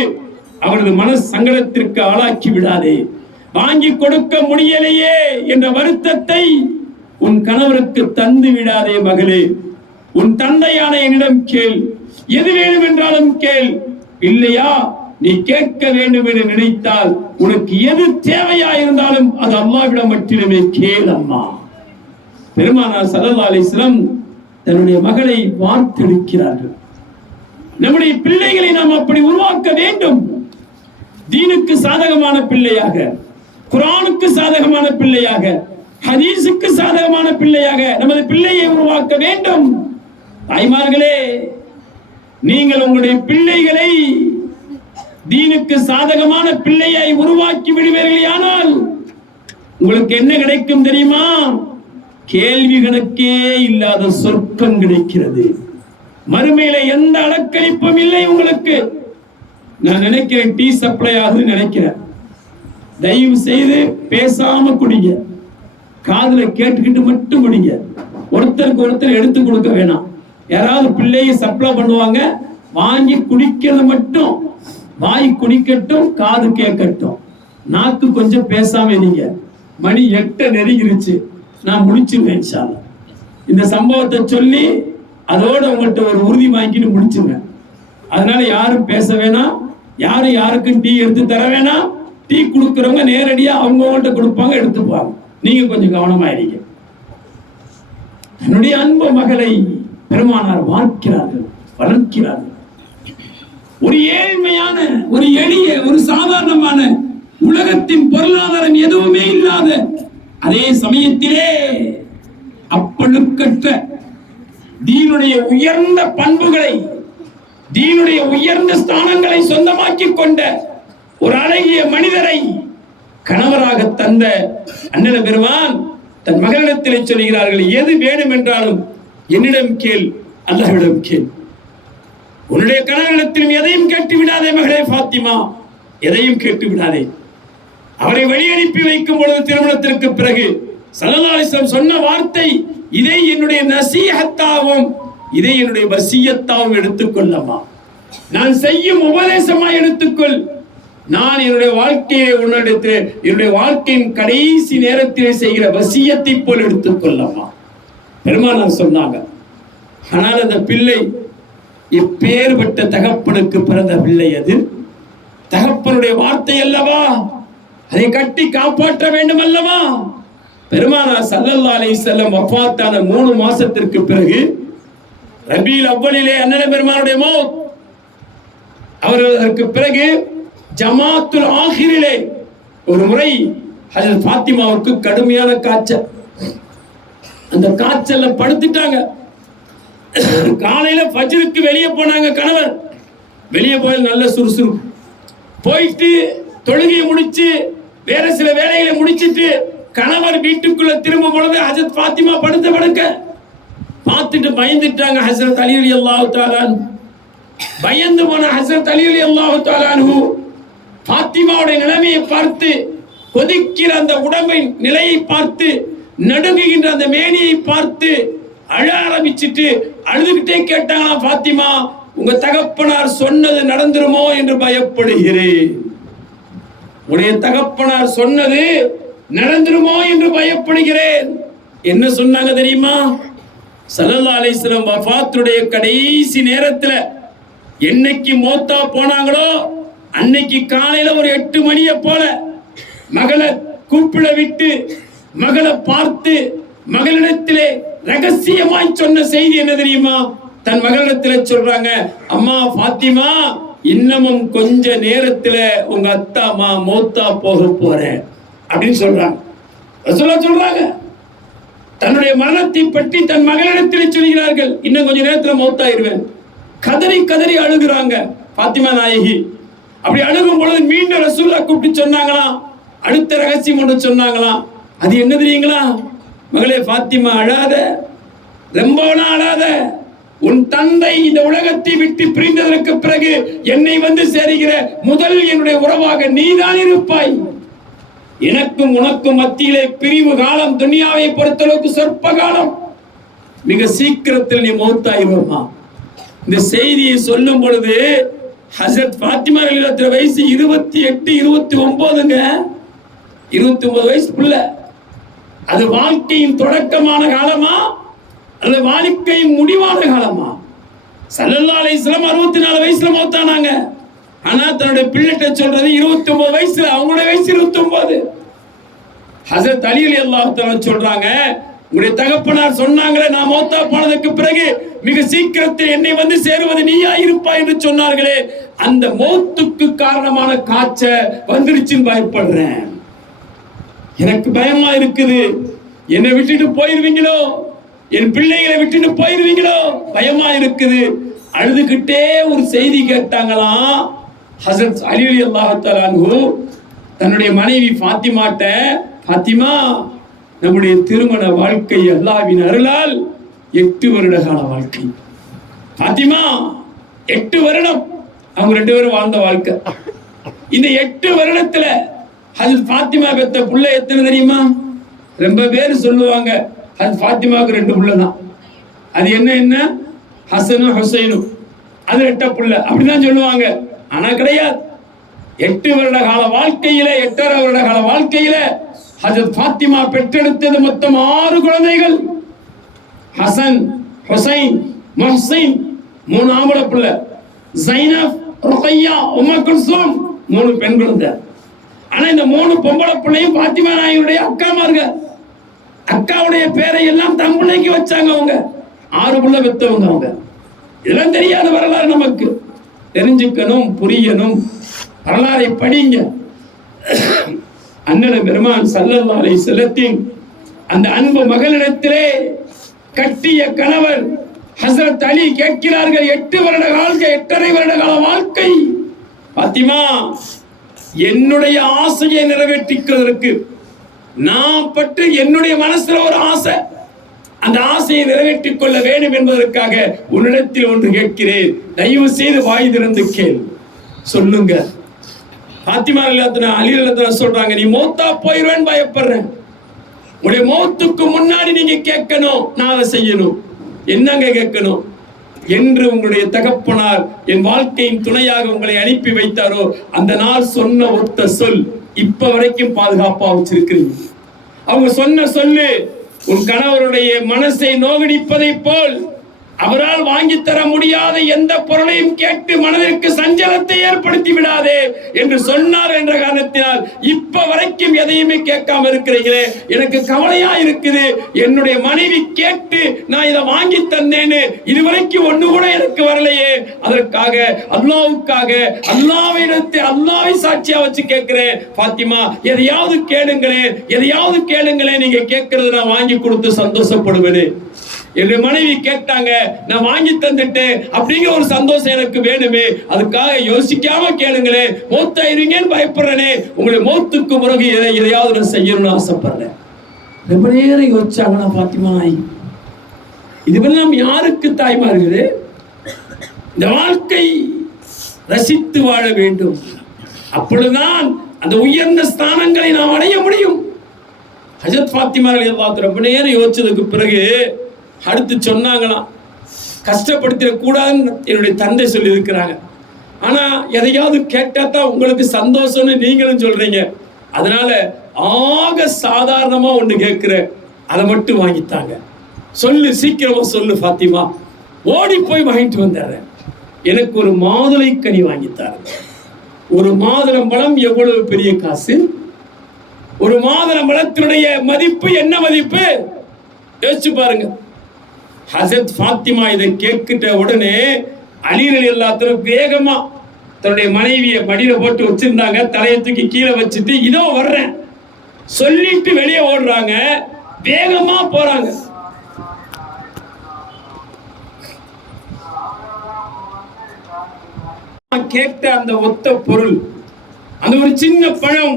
அவரது மன சங்கடத்திற்கு ஆளாக்கி விடாதே. வாங்கி கொடுக்க முடியலையே என்ற வருத்தத்தை உன் கணவருக்கு தந்து விடாதே மகளே. உன் தந்தையான என்னிடம் கேள், எது வேண்டும் என்றாலும் கேள். இல்லையா, நீ கேட்க வேண்டும் என்று நினைத்தால் உனக்கு எது தேவையா இருந்தாலும் அது அல்லாஹ்விடம் மட்டுமே கேள் அம்மா. பெருமானார் ஸல்லல்லாஹு அலைஹி வஸல்லம் தன்னுடைய மகளை வார்த்தெடுக்கிறார்கள். நம்முடைய பிள்ளைகளை நாம் அப்படி உருவாக்க வேண்டும். தீனுக்கு சாதகமான பிள்ளையாக, குர்ஆனுக்கு சாதகமான பிள்ளையாக, ஹதீஸுக்கு சாதகமான பிள்ளையாக நமது பிள்ளையை உருவாக்க வேண்டும். தாய்மார்களே, நீங்கள் உங்களுடைய பிள்ளைகளை தீனுக்கு சாதகமான பிள்ளையை உருவாக்கி விடுவீர்களானால் உங்களுக்கு என்ன கிடைக்கும் தெரியுமா? கேள்வி கணக்கே இல்லாத சொர்க்கம் கிடைக்கிறது. மறுமையில எந்த அலக்களிப்பும் இல்லை உங்களுக்கு. நான் நினைக்கிறேன், டீ சப்ளை ஆகுது நினைக்கிறேன், தயவு செய்து பேசாம குடிங்க, காதுல கேட்டுக்கிட்டு மட்டும் குடிங்க. ஒருத்தருக்கு ஒருத்தர் எடுத்து கொடுக்க வேணாம். யாராவது பிள்ளையை சப்ளை பண்ணுவாங்க, வாங்கி குடிக்கிறது மட்டும், வாய் குடிக்கட்டும், காது கேட்கட்டும், நாக்கு கொஞ்சம் பேசாம நீங்க. மணி 8 நெருங்கிருச்சு, நான் முடிச்சிருவேன் இன்ஷா அல்லாஹ். இந்த சம்பவத்தை சொல்லி அதோட உங்கள்கிட்ட ஒரு உறுதி வாங்கிட்டு முடிச்சிருவேன். அதனால யாரும் பேச வேணாம், யாரும் யாருக்கும் டீ எடுத்து தர வேணாம். டீ கொடுக்கறவங்க நேரடியா அவங்கள்ட்ட கொடுப்பாங்க, எடுத்துப்பாங்க. நீங்க கொஞ்சம் கவனமாயிருங்க. தன்னுடைய அன்பு மகளை பெருமானார் வார்க்கிறார்கள், வளர்க்கிறார்கள். ஒரு ஏழ்மையான, ஒரு எளிய, ஒரு சாதாரணமான, உலகத்தின் பொருளாதாரம் எதுவுமே இல்லாத அதே சமயத்திலே அப்பழுக்கற்ற தீனுடைய உயர்ந்த பண்புகளை, தீனுடைய உயர்ந்த ஸ்தானங்களை சொந்தமாக்கி கொண்ட ஒரு அழகிய மனிதரை கணவராக தந்த அண்ணல பெருமான் தன் மகளிடத்திலே சொல்கிறார்கள், எது வேணும் என்றாலும் என்னிடம் கேள், அல்லாஹ்விடம் கேள். உன்னுடைய கணவனிடத்திலும் எதையும் கேட்டு விடாதே மகளே ஃபாத்திமா, எதையும் கேட்டு விடாதே. அவரை வெளியனுப்பி வைக்கும் பொழுது திருமணத்திற்கு பிறகு ஸல்லல்லாஹு அலைஹி வஸல்லம் சொன்ன வார்த்தை, இதை என்னுடைய நசீஹத்தாவும் இதை என்னுடைய வசியத்தாவும் எடுத்துக்கொள்ளமா, நான் செய்யும் உபதேசமா எடுத்துக்கொள். நான் என்னுடைய வாழ்க்கையை உன்னிடத்தில், என்னுடைய வாழ்க்கையின் கடைசி நேரத்திலே செய்கிற வசியத்தை போல் எடுத்துக்கொள்ளமா பெருமானார் சொன்னாங்க. ஆனால் அந்த பிள்ளை இப்பேற்பட்ட தகப்பனுக்கு பிறந்த பிள்ளை அது. தகப்பனுடைய வார்த்தை அல்லவா, அதை கட்டி காப்பாற்ற வேண்டும் அல்லவா. பெருமானார் ஸல்லல்லாஹு அலைஹி வஸல்லம் வஃபாத்தான 3 மாசத்திற்கு பிறகு ரபீல் அவ்வலிலே அண்ணன் பெருமானுடைய மௌத். அவர்களுக்கு பிறகு ஜமாத்துல் ஆஹிரிலே ஒரு முறை ஹஜ்ரத் ஃபாத்திமாவுக்கு கடுமையான காய்ச்சல். அந்த காய்ச்சல்ல படுத்துட்டாங்க. காலையில ஃபஜ்ருக்கு வெளியே போனாங்க கணவர். வெளியே போய் நல்ல சுறுசுறுப்பு போயிட்டு தொழுகையை முடிச்சு வேற சில வேலைகளை முடிச்சிட்டு கணவர் வீட்டுக்குள்ள திரும்பும் பொழுது ஹஜ்ரத் ஃபாத்திமா படுத்த படுக்க பார்த்துட்டு பயந்துட்டாங்க. ஹஜ்ரத் அலி ரலியல்லாஹு தஆலா பயந்து போன ஹஜ்ரத் அலி ரலியல்லாஹு தஆலா ஃபாத்திமாவுடைய நிலைமையை பார்த்து, கொதிக்கிற அந்த உடம்பின் நிலையை பார்த்து, நடுங்குகின்ற அந்த மேனியை பார்த்து அழ ஆரம்பிச்சிட்டு அழுதுகிட்டே கேட்டாங்களா, ஃபாத்திமா உங்க தகப்பனார் சொன்னது நடந்துருமோ என்று பயப்படுகிறேன். உடைய தகப்பனார் சொன்னது நடந்துருமோ என்று பயப்படுகிறேன். என்ன சொன்னாங்க தெரியுமா? ஸல்லல்லாஹு அலைஹி வஸல்லம் வஃபாத்துடைய கடைசி நேரத்துல என்னைக்கு மௌத்தா போனாங்களோ அன்னைக்கு காலையில ஒரு 8 மணியை போல மகளை கூப்பிட விட்டு மகளை பார்த்து மகளிடத்திலே ரகசியமாய் சொன்ன செய்தி என்ன தெரியுமா? தன் மகளிடத்திலே சொல்றாங்க, அம்மா ஃபாத்திமா இன்னமும் கொஞ்ச நேரத்துல உங்க அத்தா அம்மா மௌத்தா போக போறேன் அப்படின்னு சொல்றாங்க. ரசூலுல்லாஹ் சொல்றாங்க, தன்னுடைய மரணத்தை பற்றி தன் மகளிடத்திலே சொல்கிறார்கள், இன்னும் கொஞ்ச நேரத்துல மௌத்தாயிருவேன். கதறி கதறி அழுகுறாங்க ஃபாத்திமா நாயகி. அப்படி அழுகும் பொழுது மீண்டும் ரசூலுல்லாஹ் கூப்பிட்டு சொன்னாங்களாம், அடுத்த ரகசியம் ஒன்று சொன்னாங்களாம். அது என்ன தெரியுங்களா? மகளே ஃபாத்திமா அழாத, ரொம்பலாம் அழாத. உன் தந்தை இந்த உலகத்தை விட்டு பிரிந்ததற்கு பிறகு என்னை வந்து சேருகிற முதல் என்னுடைய உறவாக நீதான் இருப்பாய். எனக்கும் உனக்கும் மத்தியிலே பிரிவு காலம் துனியாவை பொறுத்தளவுக்கு சொற்ப காலம். மிக சீக்கிரத்தில் நீ மௌத்தாயிருவா. இந்த செய்தியை சொல்லும் பொழுது ஹஜ்ரத் ஃபாத்திமா ரலியல்லாஹு வயசு 28 29ங்க. 29 வயசு பிள்ளை. அது வாழ்க்கையின் தொடக்கமான காலமா அல்லது வாழ்க்கையின் முடிவான காலமா? ஸல்லல்லாஹு அலைஹி வஸல்லம் 64 வயசுல மௌத்தானாங்க. ஆனா தன்னுடைய பிள்ளைகிட்ட சொல்றது 29 வயசுல, அவங்களுடைய வயசு 29. ஹஜ்ரத் அலி ரலியல்லாஹு தஆலா சொல்றாங்க, உங்களுடைய தகப்பனார் சொன்னாங்களே நான் மௌத்தா போனதுக்கு பிறகு மிக சீக்கிரத்தில் என்னை வந்து சேருவது நீயா இருப்பாய் என்று சொன்னார்களே, அந்த மௌத்துக்கு காரணமான காய்ச்ச வந்துருச்சுன்னு பயப்படுறேன். எனக்கு பயமா இருக்குது. என்னை விட்டுட்டு போயிருவீங்களோ, என் பிள்ளைகளை விட்டுட்டு போயிருவீங்களோ பயமா இருக்குது. அழுதுகிட்டே ஒரு செய்தி கேட்டாங்களாம். ஹஜ்ரத் அலி ரலியல்லாஹு தஆலா அன்ஹு தன்னுடைய மனைவி ஃபாத்திமாட்ட, ஃபாத்திமா நம்முடைய திருமண வாழ்க்கை அல்லாஹ்வின் அருளால் 8 வருட கால வாழ்க்கை. ஃபாத்திமா 8 வருடம் அவங்க 2 பேரும் வாழ்ந்த வாழ்க்கை. இந்த 8 வருடத்துல ஹஜ்ரத் ஃபாத்திமா பெத்த புள்ள எத்தனை தெரியுமா? ரொம்ப பேர் சொல்லுவாங்க ஹஜ்ரத் ஃபாத்திமாவுக்கு 2 புள்ள தான். அது என்ன ஹசனும் ஹுசைனும், அது 8 புள்ள அப்படிதான் சொல்லுவாங்க. ஆனா கிடையாது. 8 வருட கால வாழ்க்கையில 8.5 வருட கால வாழ்க்கையில ஹஜ்ரத் ஃபாத்திமா பெற்றெடுத்தது மொத்தம் 6 குழந்தைகள். ஹசன், ஹுசைன், முஹ்சின் 3 ஆம்பளை பிள்ளை, ஜைனப், ருக்கையா, உம்மு குல்சூம் 3 பெண் குழந்தை. ஆனா இந்த 3 பொம்பளை பிள்ளையும் ஃபாத்திமா நாயகியுடைய அக்காமார்க. அக்காவுடைய பேரை எல்லாம் தம் பிள்ளைக்கு வச்சாங்க. அவங்க 6 பிள்ளை பெற்றவங்க. அவங்க இதெல்லாம் தெரியாத வரலாறு நமக்கு தெரிஞ்சுக்கணும், புரியணும். வரலாறை படிங்க. அண்ணன் பெருமான் ஸல்லல்லாஹு அலைஹி வஸல்லத்தின் அந்த அன்பு மகளிடத்திலே கட்டிய கணவர் ஹஜ்ரத் அலி கேட்கிறார்கள், 8 வருட வாழ்க்கை, 8.5 வருட கால வாழ்க்கை. ஃபாத்திமா என்னுடைய ஆசையை நிறைவேற்றிக்கிறதற்கு நான் பற்றி என்னுடைய மனசுல ஒரு ஆசை, அந்த ஆசையை நிறைவேற்றிக் கொள்ள வேண்டும் என்பதற்காக உன்னிடத்தில் ஒன்று கேட்கிறேன், தயவு செய்து வாய் திறந்து கேள், சொல்லுங்க. ஃபாத்திமா ரலியல்லாஹு அலி ரலியல்லாஹு சொல்றாங்க, நீ மௌத்தா போயிடுவேன்னு பயப்படுறேன். உடைய மௌத்துக்கு முன்னாடி நீங்க கேட்கணும், நான் அதை செய்யணும். என்னங்க கேட்கணும் என்று உங்களுடைய தகப்பனார் என் வாழ்க்கையின் துணையாக உங்களை அனுப்பி வைத்தாரோ அந்த நாள் சொன்ன ஒத்த சொல் இப்ப வரைக்கும் பாதுகாப்பா வச்சிருக்கிறீங்க. அவங்க சொன்ன சொல்லு உன் கணவருடைய மனசை நோகடிப்பதை போல் அவரால் வாங்கி தர முடியாத எந்த பொருளையும் கேட்டு மனதிற்கு சஞ்சலத்தை ஏற்படுத்தி விடாதே என்று சொன்னார் என்ற காரணத்தினால் இப்ப வரைக்கும் எதையுமே கேட்காம இருக்கிறீங்களே, எனக்கு கவலையா இருக்குது. என்னுடைய மனைவி கேட்டு நான் இதை வாங்கி தந்தேன்னு இதுவரைக்கும் ஒண்ணு கூட எனக்கு வரலையே, அதற்காக அல்லாஹ்வுக்காக அல்லாஹ்வை சாட்சியா வச்சு கேட்கிறேன். பாத்திமா, எதையாவது கேளுங்களேன், நீங்க கேட்கறது நான் வாங்கி கொடுத்து சந்தோஷப்படுவேன் என்று மனைவி கேட்டாங்க. நான் வாங்கி தந்துட்டேன் அப்படிங்கிற ஒரு சந்தோஷம் எனக்கு வேணுமே, அதுக்காக யோசிக்காம கேளுங்களேன். மௌத்தாயிருவீங்கன்னு பயப்படுறேனே, உங்களை மௌத்துக்கு பிறகு எதையாவது நான் செய்யணும்னு ஆசைப்படுறேன். ரொம்ப நேரம் யோசிச்சாங்கன்னா பாத்திமா நாய், இதுவெல்லாம் யாருக்கு தாய்மார்களே? இந்த வாழ்க்கை ரசித்து வாழ வேண்டும். அப்பொழுதுதான் அந்த உயர்ந்த ஸ்தானங்களை நாம் அடைய முடியும். ஹஜரத் ஃபாத்திமா ரலியல்லாஹு ரொம்ப நேரம் யோசிச்சதுக்கு பிறகு அடுத்து சொன்னாங்களாம், கஷ்டப்படுத்திடக்கூடாதுன்னு என்னுடைய தந்தை சொல்லி இருக்கிறாங்க. ஆனா எதையாவது கேட்டா தான் உங்களுக்கு சந்தோஷம்னு நீங்களும் சொல்றீங்க, அதனால ஆக சாதாரணமா ஒண்ணு கேட்கிறேன், அதை மட்டும் வாங்கித்தாங்க. சொல்லு, சீக்கிரமா சொல்லு ஃபாத்திமா. ஓடி போய் வாங்கிட்டு வந்தாரேன். எனக்கு ஒரு மாதுளை கனி வாங்கித்தாரு. ஒரு மாதுளம்பழம் எவ்வளவு பெரிய காசு? ஒரு மாதுளம்பழத்தினுடைய மதிப்பு என்ன மதிப்பு? யோசிச்சு பாருங்க. ஹஜரத் ஃபாத்திமா இதை கேட்கிட்ட உடனே அலி ரலியல்லாஹு அன்ஹு வேகமா தன்னுடைய மனைவியை மடியில போட்டு வச்சிருந்தாங்க. தலையை தூக்கி கீழே வச்சுட்டு இதோ வர்றேன் சொல்லிட்டு வெளியே ஓடுறாங்க. வேகமா போறாங்க. கேட்ட அந்த ஒத்த பொருள், அந்த ஒரு சின்ன பழம்,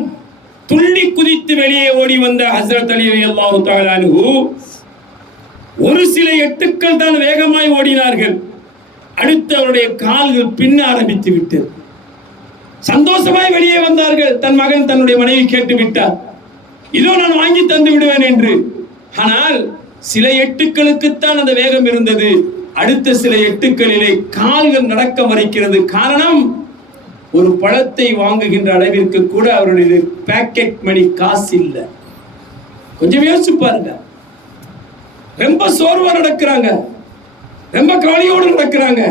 துள்ளி குதித்து வெளியே ஓடி வந்த ஹஜ்ரத் அலி ரலியல்லாஹு தஆலா அன்ஹு ஒரு சில எட்டுக்கள் தான் வேகமாய் ஓடினார்கள். அடுத்து அவருடைய கால்கள் பின்ன ஆரம்பித்து விட்டது. சந்தோஷமாய் வெளியே வந்தார்கள். தன் மகன் தன்னுடைய மனைவி கேட்டு விட்டார், இதோ நான் வாங்கி தந்து விடுவேன் என்று. ஆனால் சில எட்டுக்களுக்குத்தான் அந்த வேகம் இருந்தது. அடுத்த சில எட்டுக்களிலே கால்கள் நடக்க மறைக்கிறது. காரணம், ஒரு பழத்தை வாங்குகின்ற அளவிற்கு கூட அவருடைய பாக்கெட் மணி காசு இல்லை. கொஞ்சம் யோசிச்சு பாருங்க. ரொம்ப சோர்வா நடக்கிறாங்க, ரொம்ப கவலையோடு நடக்கிறாங்க.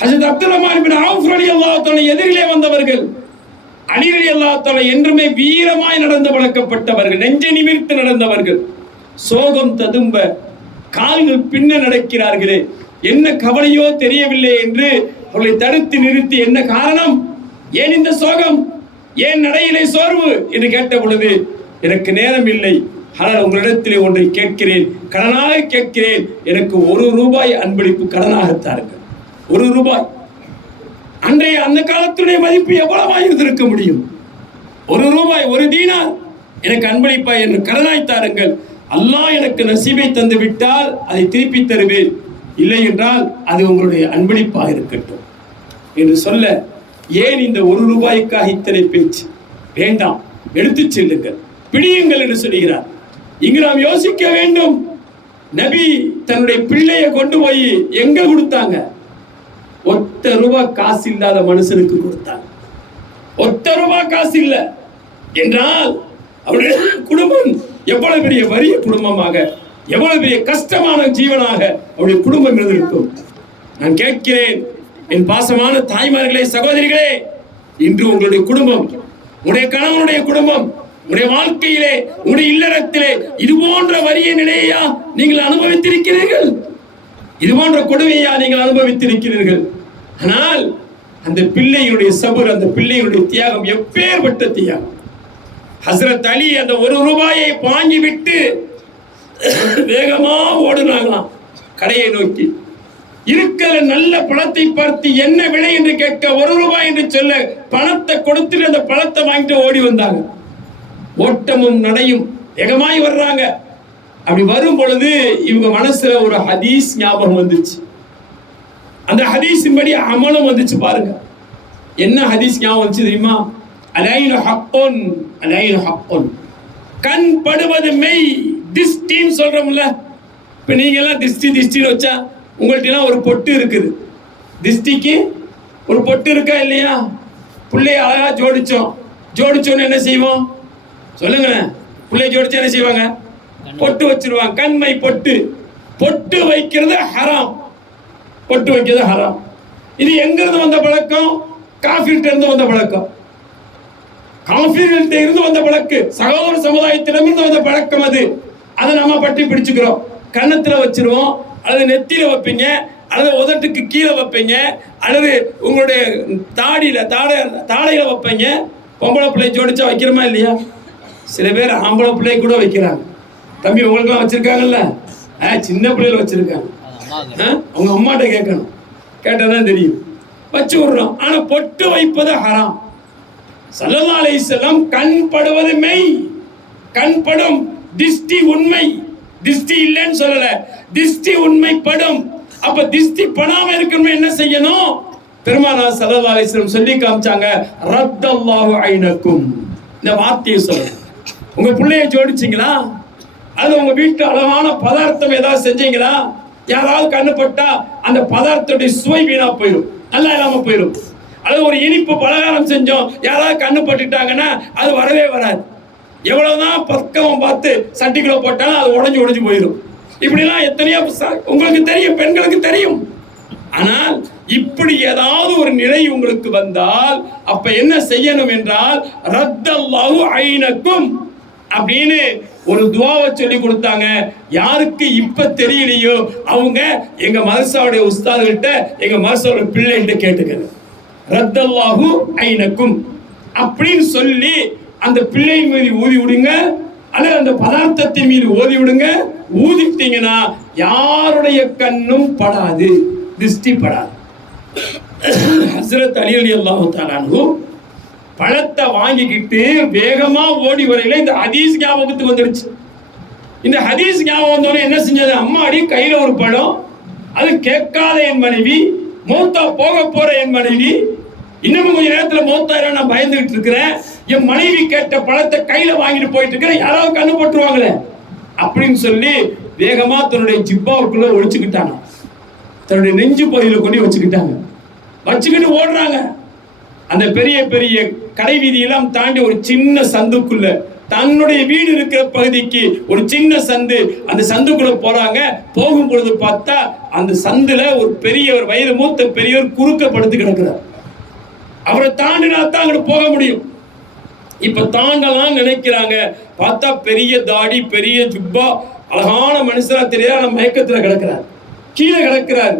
ஹஜ்ரத் அப்துல் ரஹ்மான் பின் அவுஃப் ரலியல்லாஹு தஆலா எதிரிலே வந்தவர்கள். அலி ரலியல்லாஹு தஆலா என்றுமே வீரமாய் நடந்து பழக்கப்பட்டவர்கள், நெஞ்சை நிமிர்த்து நடந்தவர்கள். சோகம் ததும்ப கால்கள் பின்ன நடக்கிறார்களே, என்ன கவலையோ தெரியவில்லை என்று அவர்களை தடுத்து நிறுத்தி, என்ன காரணம், ஏன் இந்த சோகம், ஏன் நடையிலே சோர்வு என்று கேட்ட பொழுது, எனக்கு நேரம் இல்லை, ஆனால் உங்களிடத்திலே ஒன்றை கேட்கிறேன், கடனாக கேட்கிறேன், எனக்கு ₹1 அன்பளிப்பு கடனாக தாருங்கள். ₹1. அன்றைய அந்த காலத்துடைய மதிப்பு எவ்வளவாக இருந்திருக்க முடியும்? ₹1, 1 தீனார் எனக்கு அன்பளிப்பா என்று கடனாய் தாருங்கள். அல்லாஹ் எனக்கு நசீபை தந்து விட்டால் அதை திருப்பி தருவேன், இல்லை என்றால் அது உங்களுடைய அன்பளிப்பாக இருக்கட்டும் என்று சொல்ல, ஏன் இந்த ₹1 இத்தனை பேச்சு? வேண்டாம், எடுத்து செல்லுங்கள், பிடியுங்கள் என்று சொல்கிறார். இங்கு நாம் யோசிக்க வேண்டும். நபி தன்னுடைய பிள்ளையை கொண்டு போய் எங்க கொடுத்தாங்க? ₹1 காசு இல்லாத மனுஷனுக்கு கொடுத்தாங்க. ₹1 காசு இல்லை என்றால் அவருடைய குடும்பம் எவ்வளவு பெரிய வறிய குடும்பமாக, எவ்வளவு பெரிய கஷ்டமான ஜீவனாக அவருடைய குடும்பம் இருந்திருக்கும். நான் கேட்கிறேன், என் பாசமான தாய்மார்களே, சகோதரிகளே, இன்று உங்களுடைய குடும்பம், உங்களுடைய கணவனுடைய குடும்பம், உங்களுடைய வாழ்க்கையிலே, உங்களுடைய இல்லறத்திலே இது போன்ற வறிய நிலையா நீங்கள் அனுபவித்திருக்கிறீர்கள்? இது போன்ற கொடுமையா நீங்கள் அனுபவித்திருக்கிறீர்கள்? ஆனால் அந்த பிள்ளையுடைய சபர், அந்த பிள்ளையுடைய தியாகம் எப்பேற்பட்ட தியாகம்! ஹஸ்ரத் அலி அந்த ₹1 வாங்கி விட்டு வேகமா ஓடுனாங்களாம் கடையை நோக்கி. இருக்கிற நல்ல பழத்தை பார்த்து என்ன விலை என்று கேட்க ₹1 என்று சொல்ல பணத்தை கொடுத்து அந்த பழத்தை வாங்கிட்டு ஓடி வந்தாங்க. ஓட்டமும் நடையும் வேகமாய் வர்றாங்க. அப்படி வரும் பொழுது இவங்க மனசுல ஒரு ஹதீஸ் ஞாபகம் வந்துச்சு. அந்த ஹதீஸின் படி அமலும் வந்துச்சு. பாருங்க, என்ன ஹதீஸ் ஞாபகம் வந்துச்சு தெரியுமா? அலைனு ஹக்குன், அலைனு ஹக்குன், கண் படுவது மெய், திஷ்டின்னு சொல்றோம்ல. இப்ப நீங்க எல்லாம் திஷ்டின்னு வச்சா உங்கள்ட்ட ஒரு பொட்டு இருக்குது. திஷ்டிக்கு ஒரு பொட்டு இருக்கா இல்லையா? பிள்ளைய அழகா ஜோடிச்சோன்னு என்ன செய்வோம் சொல்லுங்க? பிள்ளைய ஜோடிச்சா என்ன செய்வாங்க? பொட்டு வச்சிருவாங்க, கண்மை பொட்டு. பொட்டு வைக்கிறது ஹராம். பொட்டு வைக்கிறது ஹராம். இது எங்கிருந்து வந்த பழக்கம்? காஃபிர்கிட்ட இருந்து வந்த பழக்கம். காஃபிர்கிட்ட இருந்து வந்த பழக்கு, சகோதர சமுதாயத்திடமிருந்து வந்த பழக்கம் அது. அதை நம்ம பற்றி பிடிச்சுக்கிறோம். கன்னத்துல வச்சிருவோம், அல்லது நெத்தியில வைப்பீங்க, அல்லது உதட்டுக்கு கீழே வைப்பீங்க, அல்லது உங்களுடைய தாடையில வைப்பீங்க. பொம்பளை பிள்ளை ஜோடிச்சா வைக்கிறோமா இல்லையா? சில பேர் ஆம்பளை பிள்ளை கூட வைக்கிறாங்க. தம்பி உங்களுக்குலாம் வச்சிருக்காங்கல்ல? சின்ன பிள்ளைகள் வச்சிருக்காங்க. அவங்க அம்மாட்ட கேட்கணும், கேட்டாதான் தெரியும். வச்சு விடுறோம். ஆனா பொட்டு வைப்பது ஹராம். ஸல்லல்லாஹு அலைஹி வஸல்லம் கண் படுவது மெய், கண் படும், திஷ்டி உண்மை. திஷ்டி இல்லைன்னு சொல்லல, திஷ்டி உண்மை படும். அப்ப திஷ்டி படாம இருக்கணும் என்ன செய்யணும்? பெருமானார் ஸல்லல்லாஹு அலைஹி வஸல்லம் சொல்லி காமிச்சாங்க, ரத்தல்லாஹு ஐனக்கும். இந்த வார்த்தையை சொல்லுங்க. உங்க பிள்ளைய ஜோடிச்சிங்களா? அது உங்க வீட்டு அழகான பதார்த்தம் ஏதாவது செஞ்சீங்களா? யாராவது கண்ணு பட்டா அந்த பதார்த்தத்துடைய சுவை வீணா போயிடும், நல்லா இல்லாம போயிடும். அல்லது ஒரு இனிப்பு பலகாரம் செஞ்சோம், யாராவது கண்ணு பட்டுட்டாங்கன்னா அது வரவே வராது. எவ்வளவுதான் பக்கம் பார்த்து சட்டிக்குள்ள போட்டாலும் அது உடைஞ்சு போயிடும். இப்படிலாம் எத்தனையோ உங்களுக்கு தெரியும், பெண்களுக்கு தெரியும். ஆனால் இப்படி ஏதாவது ஒரு நிலை உங்களுக்கு வந்தால் அப்ப என்ன செய்யணும் என்றால், ரத்தல்லாஹு ஐனக்கும் அப்படின்னு ஒரு துஆவை சொல்லி கொடுத்தாங்க. யாருக்கு இப்ப தெரியலையோ அவங்க எங்க மதரசாவுடைய உஸ்தாதுகிட்ட, எங்க மதரசாவுடைய பிள்ளைகிட்ட கேட்டுக்கங்க. ரத்தல்லாஹு ஐனக்கும் அப்படின்னு சொல்லி அந்த பிள்ளை மீது ஊதி விடுங்க, அல்லது அந்த பதார்த்தத்தின் மீது ஓதி விடுங்க. ஊதிட்டீங்கன்னா யாருடைய கண்ணும் படாது, திருஷ்டி படாது. ஹஸ்ரத் அலி ரலியல்லாஹு தஆலா அன்ஹு பழத்தை வாங்கிக்கிட்டு வேகமா ஓடி வரையில இந்த ஹதீஸ் ஞாபகத்துக்கு வந்துருச்சு. இந்த ஹதீஸ் ஞாபகம் வந்தோடனே என்ன செஞ்சது? அம்மாடி கையில ஒரு பழம், அது கேட்காத என் மனைவி, மௌத்தா போக போற என் மனைவி, இன்னமும் கொஞ்ச நேரத்துல மௌத்தாயிரம் நான் பயந்துகிட்டு இருக்கிறேன், என் மனைவி கேட்ட பழத்தை கையில வாங்கிட்டு போயிட்டு இருக்கிறேன், யாராவது கண்ணு போட்டுருவாங்களே அப்படின்னு சொல்லி வேகமா தன்னுடைய ஜிப்பாவுக்குள்ள ஒழிச்சுக்கிட்டாங்க. தன்னுடைய நெஞ்சு பகுதியில கொண்டு வச்சுக்கிட்டு ஓடுறாங்க. அந்த பெரிய பெரிய கடை வீதியெல்லாம் தாண்டி ஒரு சின்ன சந்துக்குள்ள, தன்னுடைய வீடு இருக்கிற பகுதிக்கு ஒரு சின்ன சந்து, அந்த சந்துக்குள்ள போறாங்க. போகும் பொழுது பார்த்தா அந்த சந்துல ஒரு பெரியவர், வயது மூத்த பெரியவர் குறுக்க படுத்து கிடக்கிறார். அவரை தாண்டினா தான் அங்க போக முடியும். இப்ப தாண்டலாம் நினைக்கிறாங்க, பார்த்தா பெரிய தாடி, பெரிய ஜுப்பா, அழகான மனுஷனா தெரியாத மயக்கத்துல கிடக்கிறார், கீழே கிடக்கிறார்.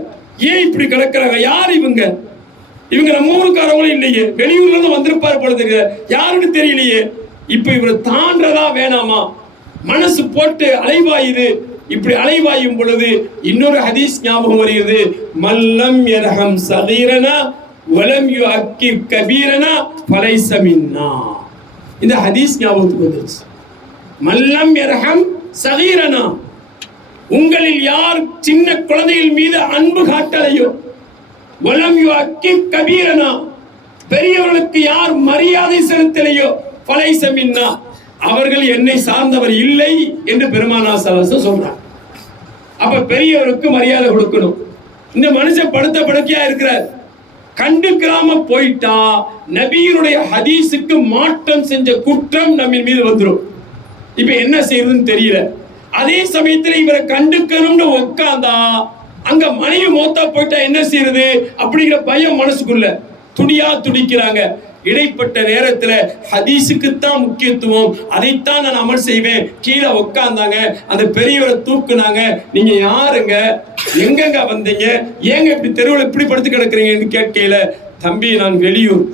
ஏன் இப்படி கிடக்கிறாங்க? யார் இவங்க? இவங்க நம்ம ஊருக்காரங்களும் இல்லையே, வெளியூர்ல இருந்து வந்திருப்பாரு போல தெரியுது, யாருன்னு தெரியலையே. இப்ப இவரை தாண்டதா வேணாமா? மனசு போட்டு அலைவாயுது. இப்படி அலைவாயும் பொழுது இன்னொரு ஹதீஸ் ஞாபகம் வருகிறது, மல்லம் யர்ஹம் ஸகீரனா வலம் யுஅக்கிர் கபீரனா ஃபலைஸ மின்னா. இந்த ஹதீஸ் ஞாபகத்துக்கு வந்துருச்சு. மல்லம் யர்ஹம் ஸகீரனா, உங்களில் யார் சின்ன குழந்தைகள் மீது அன்பு காட்டலையோ, வலம் யுஅக்கிர் கபீரனா, பெரியவர்களுக்கு யார் மரியாதை செலுத்தலையோ, ஃபலைஸ மின்னா, அவர்கள் என்னை சார்ந்தவர் இல்லை என்று பெருமானார் ஸல்லல்லாஹு அலைஹி வஸல்லம் சொல்றார். அப்ப பெரியவருக்கு மரியாதை கொடுக்கணும். இந்த மனுஷன் படுத்த படுக்கையா இருக்கிறார், கண்டுக்காம போயிட்டா நபியினுடைய ஹதீஸுக்கு மாற்றம் செஞ்ச குற்றம் நம்ம மீது வந்துடும். இப்ப என்ன செய்யறதுன்னு தெரியல. அதே சமயத்துல இவரை கண்டுக்கணும்னு உட்கார்ந்தா அங்க மனைவி மோத்தா போயிட்டா என்ன செய்யறது அப்படிங்கிற பயம் மனசுக்குள்ள துடிக்கிறாங்க. இடைப்பட்ட நேரத்துல ஹதீஸுக்குத்தான் முக்கியத்துவம், அதைத்தான் நான் அமல் செய்வேன். கீழே உட்கார்ந்தாங்க, அந்த பெரியவரை தூக்குனாங்க. நீங்க யாருங்க, எங்கெங்க வந்தீங்க, ஏங்க இப்படி தெருவில் இப்படி படுத்து கிடக்குறீங்கன்னு கேட்கல. தம்பி நான் வெளியூர்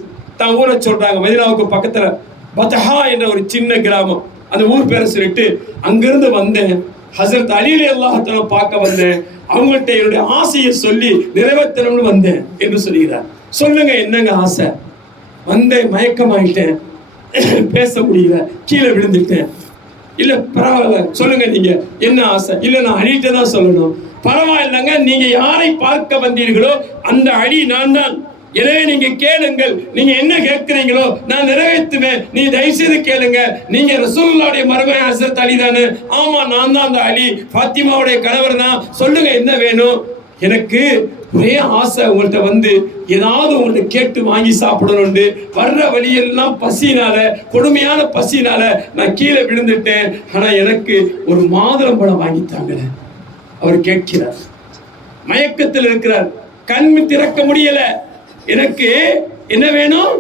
தான் ஊரை சொல்றாங்க, மதீனாவுக்கு பக்கத்துல பத்ஹா என்ற ஒரு சின்ன கிராமம், அந்த ஊர் பேரை சொல்லிட்டு அங்கிருந்து வந்தேன். ஹஸரத் அலி ரலியல்லாஹு தஆலா பார்க்க வந்தேன், அவங்கள்ட்ட என்னுடைய ஆசையை சொல்லி நிறைவேற்றணும்னு வந்தேன் என்று சொல்கிறார். சொல்லுங்க என்னங்க ஆசை? வந்தேன், மயக்கமாயிட்டேன், பேச முடியல, கீழே விழுந்துட்டேன். இல்ல பரவாயில்ல, சொல்லுங்க நீங்க என்ன ஆசை? இல்ல நான் அழிட்ட தான் சொல்லணும். பரவாயில்லைங்க, நீங்க யாரை பார்க்க வந்தீர்களோ அந்த அழி நான் தான். எனவே நீங்க கேளுங்கள், நீங்க என்ன கேட்கிறீங்களோ நான் நிறைவேற்றுவேன். நீங்க தயவு செய்து கேளுங்க. நீங்க ரசூலுல்லாஹ்வுடைய மருமகன் ஹஸரத் அலி தானே? ஆமா, நான் தான் அந்த அலி, ஃபாத்திமாவுடைய கணவர் தான். சொல்லுங்க என்ன வேணும்? எனக்கு ஒரே ஆசை, உங்கள்கிட்ட வந்து ஏதாவது உங்கள்கிட்ட கேட்டு வாங்கி சாப்பிடணும்னு. வர்ற வழியெல்லாம் பசினால, கொடுமையான பசினால நான் கீழே விழுந்துட்டேன். ஆனா எனக்கு ஒரு மாதுளம்பழம் வாங்கித்தாங்க. அவர் கேட்கிறார். மயக்கத்தில் இருக்கிறார், கண் திறக்க முடியல. எனக்கு என்ன வேணும்?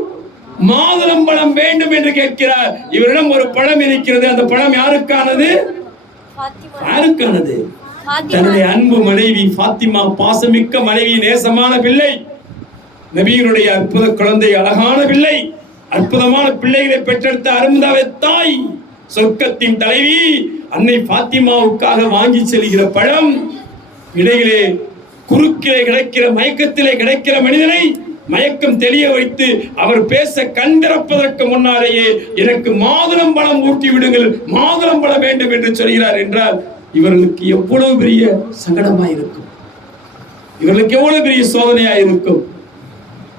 மாதுளம்பழம் வேண்டும் என்று கேட்கிறார். இவரிடம் ஒரு பழம் இருக்கிறது. அந்த பழம் யாருக்கானது? யாருக்கானது? தன்னுடைய அன்பு மனைவி ஃபாத்திமா, பாசமிக்க மனைவி, நேசமான பிள்ளை, நபியினுடைய அற்புத குழந்தை, அழகான பிள்ளை, அற்புதமான பிள்ளைகளை பெற்றெடுத்த அருந்தாவே தாய், சொர்க்கத்தின் தலைவி அன்னை ஃபாத்திமாவுக்காக வாங்கி செல்கிற பழம், இடையிலே குறுக்கிலே கிடைக்கிற, மயக்கத்திலே கிடைக்கிற மனிதனை மயக்கம் தெளிய வைத்து அவர் பேச கண் திறப்பதற்கு முன்னாலேயே எனக்கு மாதுளம்பழம் ஊட்டி விடுங்கள், மாதுளம்பழம் வேண்டும் என்று சொல்கிறார் என்றால் இவர்களுக்கு எவ்வளவு பெரிய சங்கடமாயிருக்கும், இவர்களுக்கு எவ்வளவு பெரிய சோதனையாயிருக்கும்.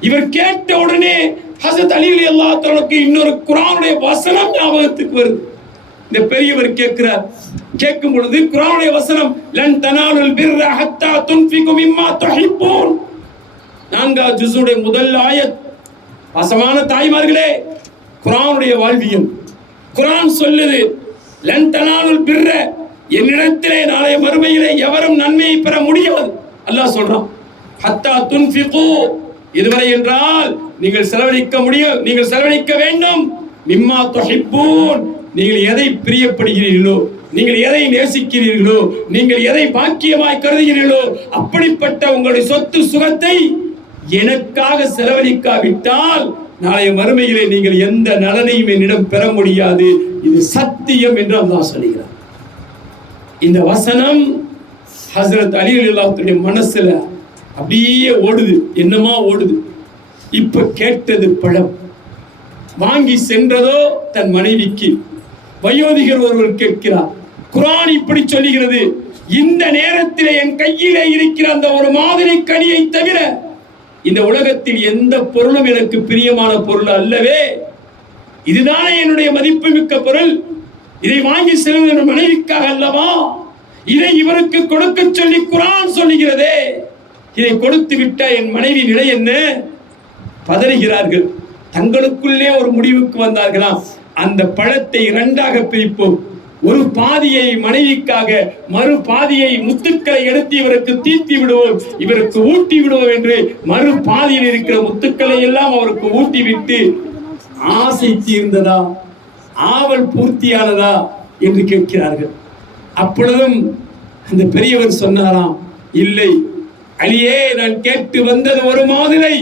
இவர் கேட்ட உடனே ஹஸரத் அலி ரலியல்லாஹு தஆலாவுக்கு இன்னொரு குர்ஆனுடைய வசனம் ஞாபகத்துக்கு வருது. இந்த பெரியவர் கேட்கிறார். கேட்கும் பொழுது குர்ஆனுடைய வசனம், லன் தனாலுல் பிர்ர ஹத்தா துன்ஃபிகு மிம்மா துஹிப்பூன், 4வது ஜுஸுடைய முதல் ஆயத். பாசமான தாய்மார்களே, குர்ஆனுடைய வாழ்வியம். குர்ஆன் சொல்லுது, லன் தனாலுல் பிர்ர, என்னிடத்திலே நாளைய மறுமையிலே எவரும் நன்மையை பெற முடியாது. அல்லாஹ் சொல்றான், ஹத்தா துன்ஃபிகு, இதுவரை என்றால் நீங்கள் செலவழிக்க முடியும், நீங்கள் செலவழிக்க வேண்டும். மிம்மா துஹிப்பூன், நீங்கள் எதை பிரியப்படுகிறீர்களோ, நீங்கள் எதை நேசிக்கிறீர்களோ, நீங்கள் எதை பாக்கியமாய் கருதுகிறீர்களோ, அப்படிப்பட்ட உங்களுடைய சொத்து சுகத்தை எனக்காக செலவழிக்காவிட்டால் நாளைய மறுமையிலே நீங்கள் எந்த நலனையும் என்னிடம் பெற முடியாது. இது சத்தியம் என்று அல்லாஹ் சொல்கிறார். இந்த வசனம் ஹஸரத் அலி ரலியல்லாஹு அன்ஹுடைய மனசுல அப்படியே ஓடுது, என்னமா ஓடுது. இப்ப கேட்டது பழம், வாங்கி சென்றதோ தன் மனைவிக்கு. வயோதிகர் ஒருவர் கேட்கிறார், குர்ஆன் இப்படி சொல்லுகிறது, இந்த நேரத்தில் என் கையிலே இருக்கிற அந்த ஒரு மாதிரி கனியை தவிர இந்த உலகத்தில் எந்த பொருளும் எனக்கு பிரியமான பொருள் அல்லவே, இதுதானே என்னுடைய மதிப்புமிக்க பொருள், இதை வாங்கி செல்வது என் மனைவிக்காக அல்லவா, இதை இவருக்கு கொடுக்க சொல்லி குர்ஆன் சொல்லுகிறதே, இதை கொடுத்து விட்ட என் மனைவி நிலை என்ன? பதறுகிறார்கள். தங்களுக்குள்ளே ஒரு முடிவுக்கு வந்தார்களாம், அந்த பழத்தை இரண்டாக பிரிப்போம், ஒரு பாதியை மனைவிக்காக, மறு பாதியை முத்துக்களை எடுத்து இவருக்கு தீர்த்தி விடுவோம், இவருக்கு ஊட்டி விடுவோம் என்று மறு பாதியில் இருக்கிற முத்துக்களை எல்லாம் அவருக்கு ஊட்டி விட்டு ஆசை தீர்ந்ததா, ஆவல் பூர்த்தியானதா என்று கேட்கிறார்கள். அப்பொழுதும் அந்த பெரியவர் சொன்னாராம், இல்லை அலியே, நான் கேட்டு வந்தது ஒரு மாதுளை,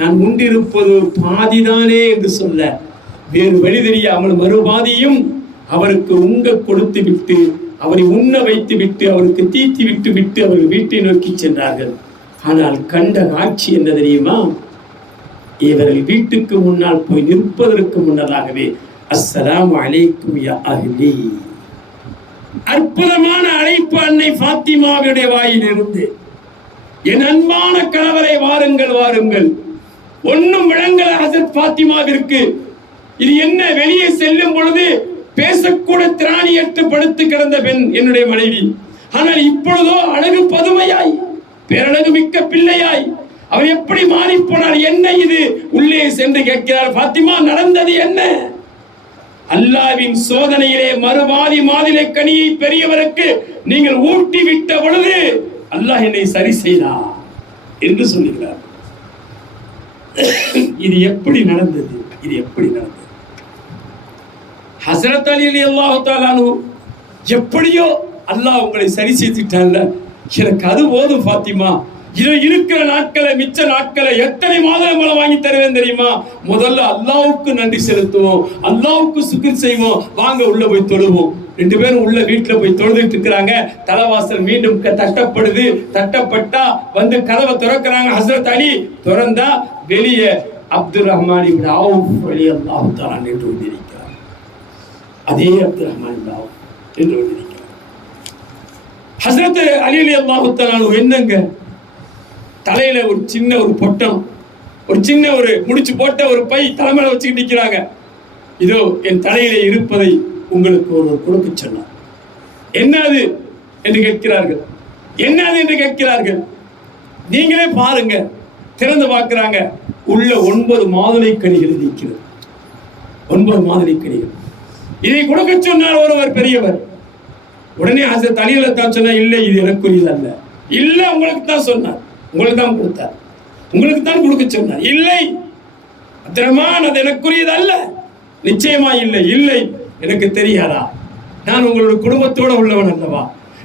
நான் உண்டிருப்பது பாதிதானே என்று சொல்ல வேறு வழி தெரியாமல் மறுபாதியும் அவருக்கு உங்க கொடுத்து விட்டு, அவரை உண்ண வைத்து விட்டு, அவருக்கு தீர்த்தி விட்டு விட்டு அவர்கள் வீட்டை நோக்கி சென்றார்கள். ஆனால் கண்ட காட்சி என்ன தெரியுமா? இவர்கள் வீட்டுக்கு முன்னால் போய் நிற்பதற்கு முன்னதாகவே அஸ்ஸலாமு அலைக்கும் யா அஹ்லி, அற்புதமான அழைப்பு அன்னை ஃபாத்திமாவுடைய வாயிலிருந்து, என் அன்பான கணவரை வாருங்கள் வாருங்கள். ஒன்னும் விளங்கல ஹஸரத் ஃபாத்திமாவிற்கு. இது என்ன? வெளியே செல்லும் பொழுது பேசக்கூட திராணியற்று படுத்து கிடந்த பெண் என்னுடைய மனைவி. ஆனால் இப்பொழுதோ அழகு பதுமையாய், பேரழகு மிக்க பிள்ளையாய் அவர் எப்படி மாறி போனார்? என்ன இது? உள்ளே சென்று கேட்கிறார், ஃபாத்திமா நடந்தது என்ன? அல்லாஹ்வின் சோதனையிலே மறுவாதி மாதிலை கனியை பெரியவருக்கு நீங்கள் ஊட்டி விட்ட பொழுது அல்லாஹ் என்னை சரி செய்தார் என்று சொல்லுகிறார். இது எப்படி நடந்தது? இது எப்படி நடந்தது? ஹஸரத் அலி ரலியல்லாஹு தஆலா அன்ஹு, எப்படியோ அல்லாஹ் உங்களை சரி செய்துட்டான்ல, எனக்கு அது போதும் ஃபாத்திமா, இது இருக்கிற நாட்களை, மிச்ச நாட்களை எத்தனை மாதுளம்பழம் வாங்கி தருவேன் தெரியுமா? முதல்ல அல்லாஹ்வுக்கு நன்றி செலுத்துவோம், அல்லாஹ்வுக்கு சுக்ர் செய்வோம், வாங்க உள்ள போய் தொழுவோம். 2 பேரும் உள்ள வீட்டுல போய் தொழுதுட்டு இருக்கிறாங்க. தலைவாசல் மீண்டும் தட்டப்படுது. தட்டப்பட்டா வந்து கதவை திறக்கிறாங்க. ஹஸரத் அலி திறந்தா வெளியே அப்துல் ரஹ்மான் இப்னு அவுஃப் ரலியல்லாஹு தஆலா என்று வந்திருக்கிறார். அதே அப்துல் ரஹ்மான் இப்னு அவுஃப் என்று வந்திருக்கிறார். ஹஸரத் அலி ரலியல்லாஹு தஆலா என்னங்க, தலையில ஒரு சின்ன ஒரு பொட்டம், ஒரு சின்ன ஒரு முடிச்சு போட்ட ஒரு பை தலைமையில வச்சுக்கிட்டு நிற்கிறாங்க. இதோ என் தலையிலே இருப்பதை உங்களுக்கு ஒருவர் கொடுக்க சொன்னார். என்னது என்று கேட்கிறார்கள். என்னது என்று கேட்கிறார்கள். நீங்களே பாருங்க. திறந்து பார்க்கிறாங்க. உள்ள 9 மாதுளை கனிகள் இருக்கிறது. 9 மாதுளை கனிகள். இதை கொடுக்க சொன்னார் ஒருவர் பெரியவர். உடனே ஹசரத் அலி தான் சொன்னா, இல்லை இது எனக்குரியது அல்ல. இல்லை, உங்களுக்கு தான் சொன்னார், உங்களுக்கு தான் கொடுத்தார், உங்களுக்கு தான் கொடுக்க சொன்னார். இல்லை அப்துல் ரஹ்மான், அது எனக்குரியது அல்ல. நிச்சயமா இல்லை. இல்லை, எனக்கு தெரியாதா? நான் உங்களோட குடும்பத்தோட உள்ளவன் அல்லவா?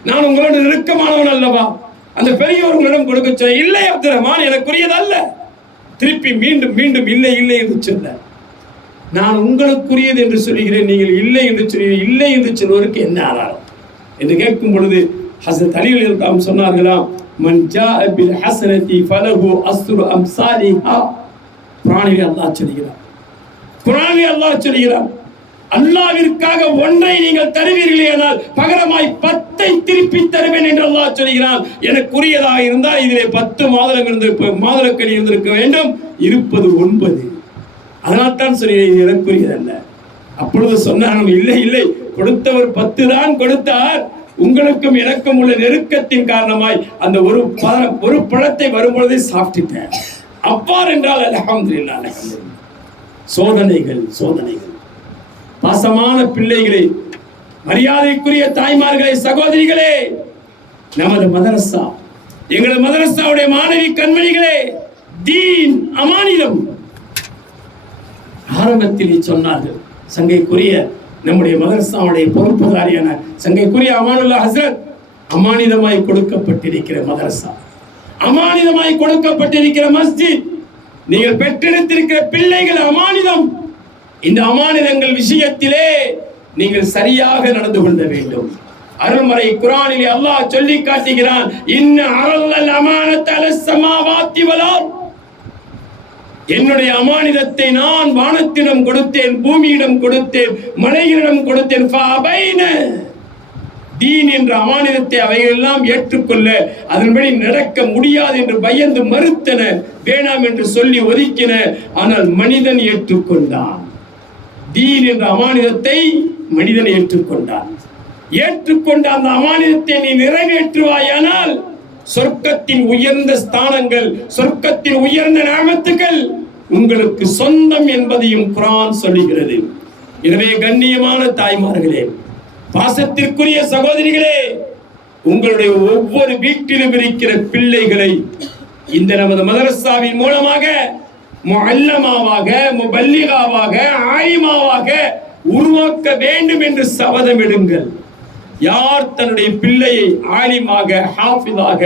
நான் உங்களோட நெருக்கமானவன் அல்லவா? அந்த பெரியவர்களிடம் கொடுக்க சொன்ன. இல்லை அப்துல் ரஹ்மான், எனக்குரியது அல்ல. திருப்பி மீண்டும் மீண்டும் இல்லை இல்லை என்று சொன்னார். நான் உங்களுக்குரியது என்று சொல்கிறேன், நீங்கள் இல்லை என்று சொல்கிறீர்கள். இல்லை என்று சொல்வதற்கு என்ன ஆதாரம் என்று கேட்கும் பொழுது ஹஸரத் அலி ரலியல்லாஹு சொன்னார்களாம், மன் ஜாஅ பில் ஹஸனதி ஃபலஹு அஸ்ரு அம்சாலிஹா. குர்ஆனிலே அல்லாஹ் சொல்கிறார், குர்ஆனிலே அல்லாஹ் சொல்கிறார், அல்லாஹ்விற்காக ஒன்றை நீங்கள் தருவீர்களே ஆனால் பகரமாய் 10 திருப்பி தருவேன் என்று அல்லாஹ் சொல்கிறான். எனக்குரியதாக இருந்தால் இதிலே 10 மாதுளக்கனி இருந்திருக்க வேண்டும், இருப்பது 9. அதனால் தான் சொல்கிறேன், இது எனக்குரியதல்ல. அப்பொழுது சொன்னார்கள், இல்லை இல்லை, கொடுத்தவர் 10 தான் கொடுத்தார். உங்களுக்கும் எனக்கும் உள்ள நெருக்கத்தின் காரணமாய் அந்த ஒரு பழத்தை வரும்பொழுதே சாப்பிட்டுட்டேன். அவ்வாறு என்றால் அல்ஹம்துலில்லாஹ், அல்ஹம்துலில்லாஹ். சோதனைகள் சோதனைகள். பாசமான பிள்ளைகளே, மரியாதைக்குரிய தாய்மார்களே, சகோதரிகளே, நமது மதரசா, எங்களது மதரசாவுடைய மாணவி கண்மணிகளே, தீன் அமானிதம். ஆரம்பத்தில் சொன்னார்கள், சங்கைக்குரிய நம்முடைய மதரசாவுடைய பொறுப்புதாரியான சங்கைக்குரிய அமானுல்லாஹ் ஹஸ்ரத், அமானிதமாய் கொடுக்கப்பட்டிருக்கிற மதரசா, அமானிதமாய் கொடுக்கப்பட்டிருக்கிற மஸ்ஜித், நீங்கள் பெற்றெடுத்திருக்கிற பிள்ளைகள் அமானிதம். இந்த அமானிதங்கள் விஷயத்திலே நீங்கள் சரியாக நடந்து கொள்ள வேண்டும். அருள்மறை குர்ஆனிலே அல்லாஹ் சொல்லி காட்டுகிறான், இன்ன அரல் அமானத அலஸ் ஸமாவாத்தி வல் அர்த். என்னுடைய அமானிதத்தை நான் வானத்திடம் கொடுத்தேன், பூமியிடம் கொடுத்தேன், மலைகளிடம் கொடுத்தேன். ஃபஅபைன, தீன் என்ற அமானிதத்தை அவைகள் எல்லாம் ஏற்றுக்கொள்ள, அதன்படி நடக்க முடியாது என்று பயந்து மறுத்தன, வேணாம் என்று சொல்லி ஒதுக்கின. ஆனால் மனிதன் ஏற்றுக்கொண்டான். தீன் என்ற அமானிதத்தை மனிதன் ஏற்றுக்கொண்டான். ஏற்றுக்கொண்ட அந்த அமானிதத்தை நீ நிறைவேற்றுவாயானால் சொர்க்கத்தின் உயர்ந்த ஸ்தானங்கள், சொர்க்கத்தின் உயர்ந்த நிஅமத்துகள் உங்களுக்கு சொந்தம் என்பதையும் குர்ஆன் சொல்லுகிறது. எனவே கண்ணியமான தாய்மார்களே, பாசத்திற்குரிய சகோதரிகளே, உங்களுடைய ஒவ்வொரு வீட்டிலும் இருக்கிற பிள்ளைகளை இந்த நமது மதரசாவின் மூலமாக முஅல்லமாவாக, முபல்லிகாவாக, ஆலிமாவாக உருவாக்க வேண்டும் என்று சபதம் எடுங்கள். யார் தன்னுடைய பிள்ளையை ஆலிமாக, ஹாஃபிதாக,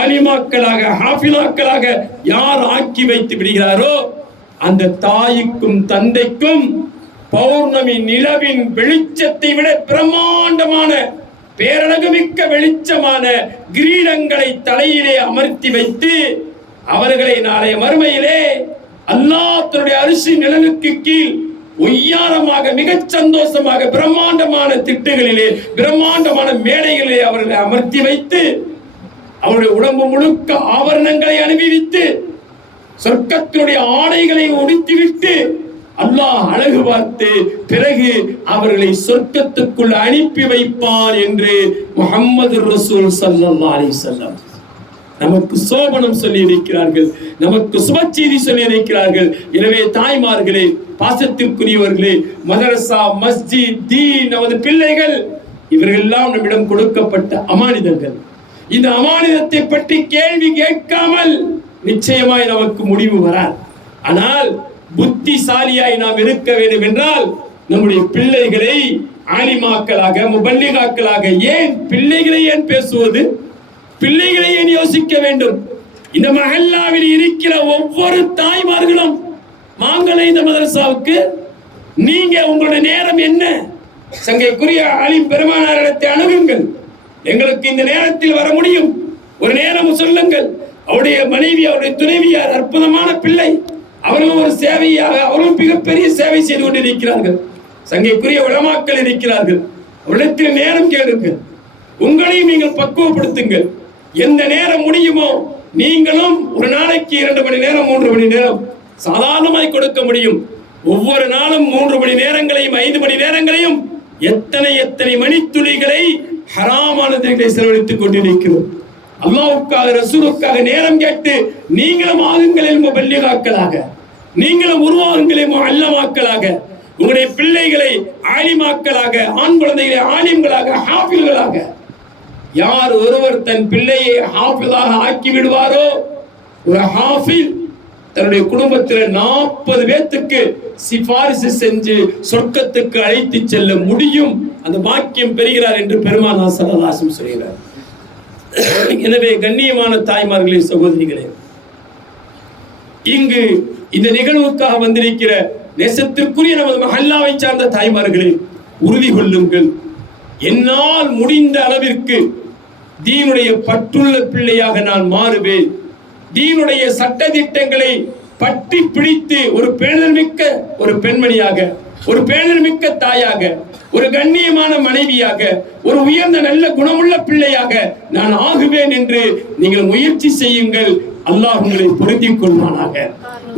ஆலிமாக்களாக, ஹாஃபிலாக்களாக யார் ஆக்கி வைத்து விடுகிறாரோ, அந்த தாய்க்கும் தந்தைக்கும் பௌர்ணமி நிலவின் வெளிச்சத்தை விட பிரம்மாண்டமான பேரழகுமிக்க வெளிச்சமான கிரீடங்களை தலையிலே அமர்த்தி வைத்து அவர்களை நாளைய மறுமையிலே அல்லாஹ் தன்னுடைய அரிசி நிழலுக்கு கீழ் ஒய்யாரமாக, மிகச் சந்தோஷமாக, பிரம்மாண்டமான திட்டுகளிலே, பிரம்மாண்டமான மேடைகளிலே அவர்களை அமர்த்தி வைத்து அவருடைய உடம்பு முழுக்க ஆபரணங்களை அணிவித்து சொர்க்கத்தினுடைய ஆடைகளை உடுத்திவிட்டு அல்லாஹ் அழகு பார்த்து பிறகு அவர்களை சொர்க்கத்துக்குள் அனுப்பி வைப்பார் என்று முஹம்மது ரசூல் ஸல்லல்லாஹு அலைஹி வஸல்லம் நமக்கு சோபனம் சொல்லி இருக்கிறார்கள், நமக்கு சுபச்செய்தி சொல்லி இருக்கிறார்கள். எனவே தாய்மார்களே, பாசத்திற்குரியவர்களே, மதரசா, மஸ்ஜித், தீன், நமது பிள்ளைகள், இவர்கள் எல்லாம் நம்மிடம் கொடுக்கப்பட்ட அமானிதங்கள். இந்த அமானிதத்தை பற்றி கேள்வி கேட்காமல் நிச்சயமாய் நமக்கு முடிவு வராது. ஆனால் புத்திசாலியாய் நாம் இருக்க வேண்டும் என்றால் நம்முடைய பிள்ளைகளை ஆலிமாக்களாக, முபல்லிகாக்களாக, ஏன் பிள்ளைகளை ஏன் பேசுவது, பிள்ளைகளை ஏன் யோசிக்க வேண்டும்? இந்த மஹல்லாவில் இருக்கிற ஒவ்வொரு தாய்மார்களும் வாங்கலை இந்த மதரசாவுக்கு. நீங்க உங்களுடைய நேரம் என்ன? சங்கைக்குரிய ஆலிம் பெருமானாரிடத்தை அணுகுங்கள். எங்களுக்கு இந்த நேரத்தில் வர முடியும், ஒரு நேரம் சொல்லுங்கள். அவருடைய மனைவி, அவருடைய துணைவியார் அற்புதமான பிள்ளை, அவர்களும் ஒரு சேவையாக, அவர்களும் மிகப்பெரிய சேவை செய்து கொண்டிருக்கிறார்கள். சங்கைக்குரிய உலமாக்கள் இருக்கிறார்கள், அவரிடத்தில் நேரம் கேளுங்கள். உங்களையும் நீங்கள் பக்குவப்படுத்துங்கள். எந்த நேரம் முடியுமோ நீங்களும் ஒரு நாளைக்கு 2 மணி நேரம், 3 மணி நேரம் சாதாரணமாய் கொடுக்க முடியும். ஒவ்வொரு நாளும் 3 மணி நேரங்களையும், 5 மணி நேரங்களையும், எத்தனை மணித்துளிகளை ஹராமானதை செலவழித்துக் கொண்டிருக்கிறோம். அல்லாஹ்வுக்காக, ரசூலுக்காக நேரம் கேட்டு நீங்களும் ஆகுங்களே முபல்லிகாக்களாக, நீங்களும் உருவாகுங்களே முஅல்லமாக்களாக. உங்களுடைய பிள்ளைகளை ஆலிமாக்களாக, ஆண் குழந்தைகளை ஆலிம்களாக, ஹாஃபில்களாக. யார் ஒருவர் தன் பிள்ளையை ஹாஃபிலாக ஆக்கி விடுவாரோ, ஒரு ஹாஃபில் தன்னுடைய குடும்பத்தில் 40 பேத்துக்கு சிபாரிசு செஞ்சு சொர்க்கத்துக்கு அழைத்து செல்ல முடியும், அந்த பாக்கியம் பெறுகிறார் என்று பெருமானார் ஸல்லல்லாஹு அலைஹி வஸல்லம் சொல்கிறார். எனவே கண்ணியமான தாய்மார்களே, சகோதரிகளே, இங்கு இந்த நிகழ்வுக்காக வந்திருக்கிற நேசத்திற்குரிய நமது மஹல்லாவை சார்ந்த தாய்மார்களே, உறுதி கொள்ளுங்கள். என்னால் முடிந்த அளவிற்கு தீனுடைய பற்றுள்ள பிள்ளையாக நான் மாறுவேன். தீனுடைய சட்ட திட்டங்களை பற்றி பிடித்து ஒரு பேணல் மிக்க ஒரு பெண்மணியாக, ஒரு பேணல் மிக்க தாயாக, ஒரு கண்ணியமான மனைவியாக, ஒரு உயர்ந்த நல்ல குணமுள்ள பிள்ளையாக நான் ஆகுவேன் என்று நீங்கள் முயற்சி செய்யுங்கள். அல்லாஹ் உங்களை பொருந்திக் கொள்வானாக.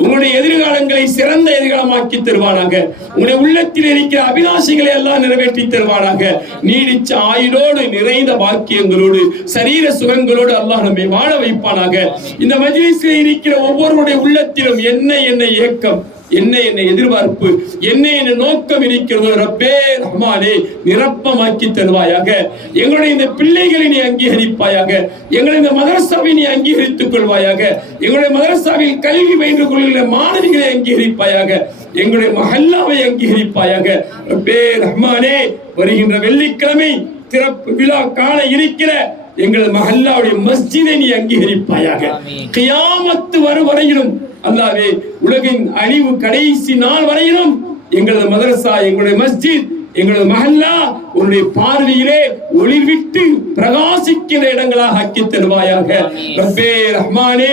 உங்களுடைய எதிர்காலங்களை சிறந்த எதிர்காலமாக்கி தருவானாக. உங்களுடைய உள்ளத்தில் இருக்கிற அபிலாஷைகளை எல்லாம் நிறைவேற்றி தருவானாக. நீடிச்ச ஆயுளோடு, நிறைந்த பாக்கியங்களோடு, சரீர சுகங்களோடு அல்லாஹ் நம்மை வாழ வைப்பானாக. இந்த மஜ்லிஸில் இருக்கிற ஒவ்வொருவருடைய உள்ளத்திலும் என்ன ஏக்கம், என்ன எதிர்பார்ப்பு, என்ன நோக்கம் இருக்கிறதோ ரப்பே ரஹ்மானே நிரப்பமாக்கி தருவாயாக. எங்களுடைய இந்த பிள்ளைகளை நீ அங்கீகரிப்பாயாக. எங்களுடைய இந்த மதரசாவை நீ அங்கீகரித்துக் கொள்வாயாக. எங்களுடைய மதரசாவில் கல்வி பயின்று கொள்கிற மாணவிகளை அங்கீகரிப்பாயாக. எங்களுடைய மஹல்லாவை அங்கீகரிப்பாயாக. ரப்பே ரஹ்மானே, வருகின்ற வெள்ளிக்கிழமை திறப்பு விழா காண இருக்கிற எங்கள் மஹல்லாவுடைய மஸ்ஜிதை நீ அங்கீகரிப்பாயாக. கியாமத்து வரும் வரையிலும் அல்லாஹ்வே, உலகின் அழிவு கடைசி நாள் வரையிலும் எங்களது மதரசா, எங்களுடைய மஸ்ஜித், எங்களது மஹல்லா உன்னுடைய பார்வையிலே ஒளிவிட்டு பிரகாசிக்கிற இடங்களாக ஆக்கி தருவாயாக. ரப்பே ரஹ்மானே,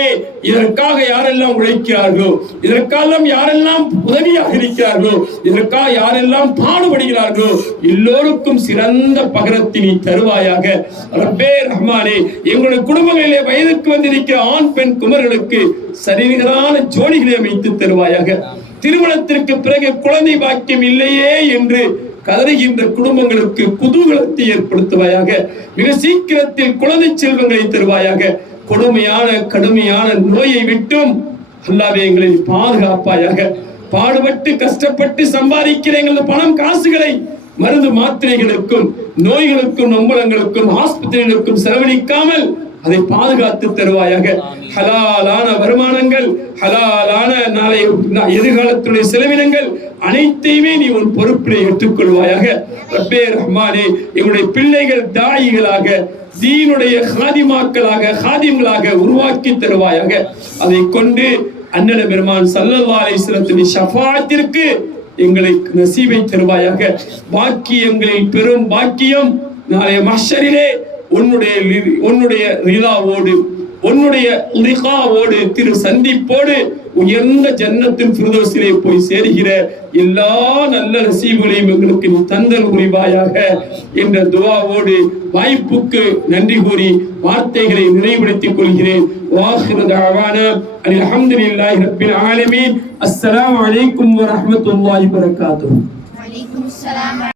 இதற்காக யாரெல்லாம் உழைக்கிறார்களோ, இதற்காக யாரெல்லாம் உதவியாக இருக்கிறார்களோ, இதற்காக யாரெல்லாம் பாடுபடுகிறார்களோ எல்லோருக்கும் சிறந்த பகரத்தை நீ தருவாயாக. ரப்பே ரஹ்மானே, எங்களுடைய குடும்பங்களிலே வயதுக்கு வந்திருக்கிற ஆண் பெண் குமர்களுக்கு சரிநிகரான ஜோடிகளை அமைத்து தருவாயாக. திருமணத்திற்கு பிறகு குழந்தை பாக்கியம் இல்லையே என்று கதறுகின்ற குடும்பங்களுக்கு குதூகலத்தை ஏற்படுத்துவாயாக. மிக சீக்கிரத்தில் குழந்தை செல்வங்களை தருவாயாக. கொடுமையான கடுமையான நோயை விட்டும் அல்லாஹ்வே எங்களை பாதுகாப்பாயாக. பாடுபட்டு கஷ்டப்பட்டு சம்பாதிக்கிற எங்களது பணம் காசுகளை மருந்து மாத்திரைகளுக்கும், நோய்களுக்கும், நொம்பலங்களுக்கும், ஆஸ்பத்திரிகளுக்கும் செலவழிக்காமல் அதை பாதுகாத்து தருவாயாக. ஹலாலான வருமானங்கள், ஹலாலான நாளை எதிர்காலத்துடைய செலவினங்கள் அனைத்தையுமே நீ உன் பொறுப்பிலே ஏற்றுக்கொள்வாயாக. ரப்பே ரஹ்மானே, எங்களுடைய பிள்ளைகள் தாயிகளாக, தீனுடைய ஹாதிம்களாக உருவாக்கி தருவாயாக. அதை கொண்டு அண்ணல பெருமான் ஸல்லல்லாஹு அலைஹி வஸல்லம் ஷஃபாஅத்திற்கு எங்களை நசீபை தருவாயாக. பாக்கியங்களில் பெரும் பாக்கியம் நாளைய மஹ்ஷரிலே உன்னுடைய ரிலாவோடு, உன்னுடைய லிகாவோடு, திரு சந்திப்போடு உயர்ந்த ஜன்னத்தின் ஃபிர்தௌஸிலே போய் சேருகிற எல்லா நல்ல நசீபுகளையும் எங்களுக்கு நீ தந்தல் புரிவாயாக என்ற துஆவோடு வாய்ப்புக்கு நன்றி கூறி வார்த்தைகளை நிறைவுபடுத்திக் கொள்கிறேன். வாஹிரு தஅவானா அல்ஹம்துலில்லாஹி ரப்பில் ஆலமீன். அஸ்ஸலாமு அலைக்கும் வ ரஹ்மத்துல்லாஹி வ பரகாத்துஹு. வலைக்கும் ஸலாம்.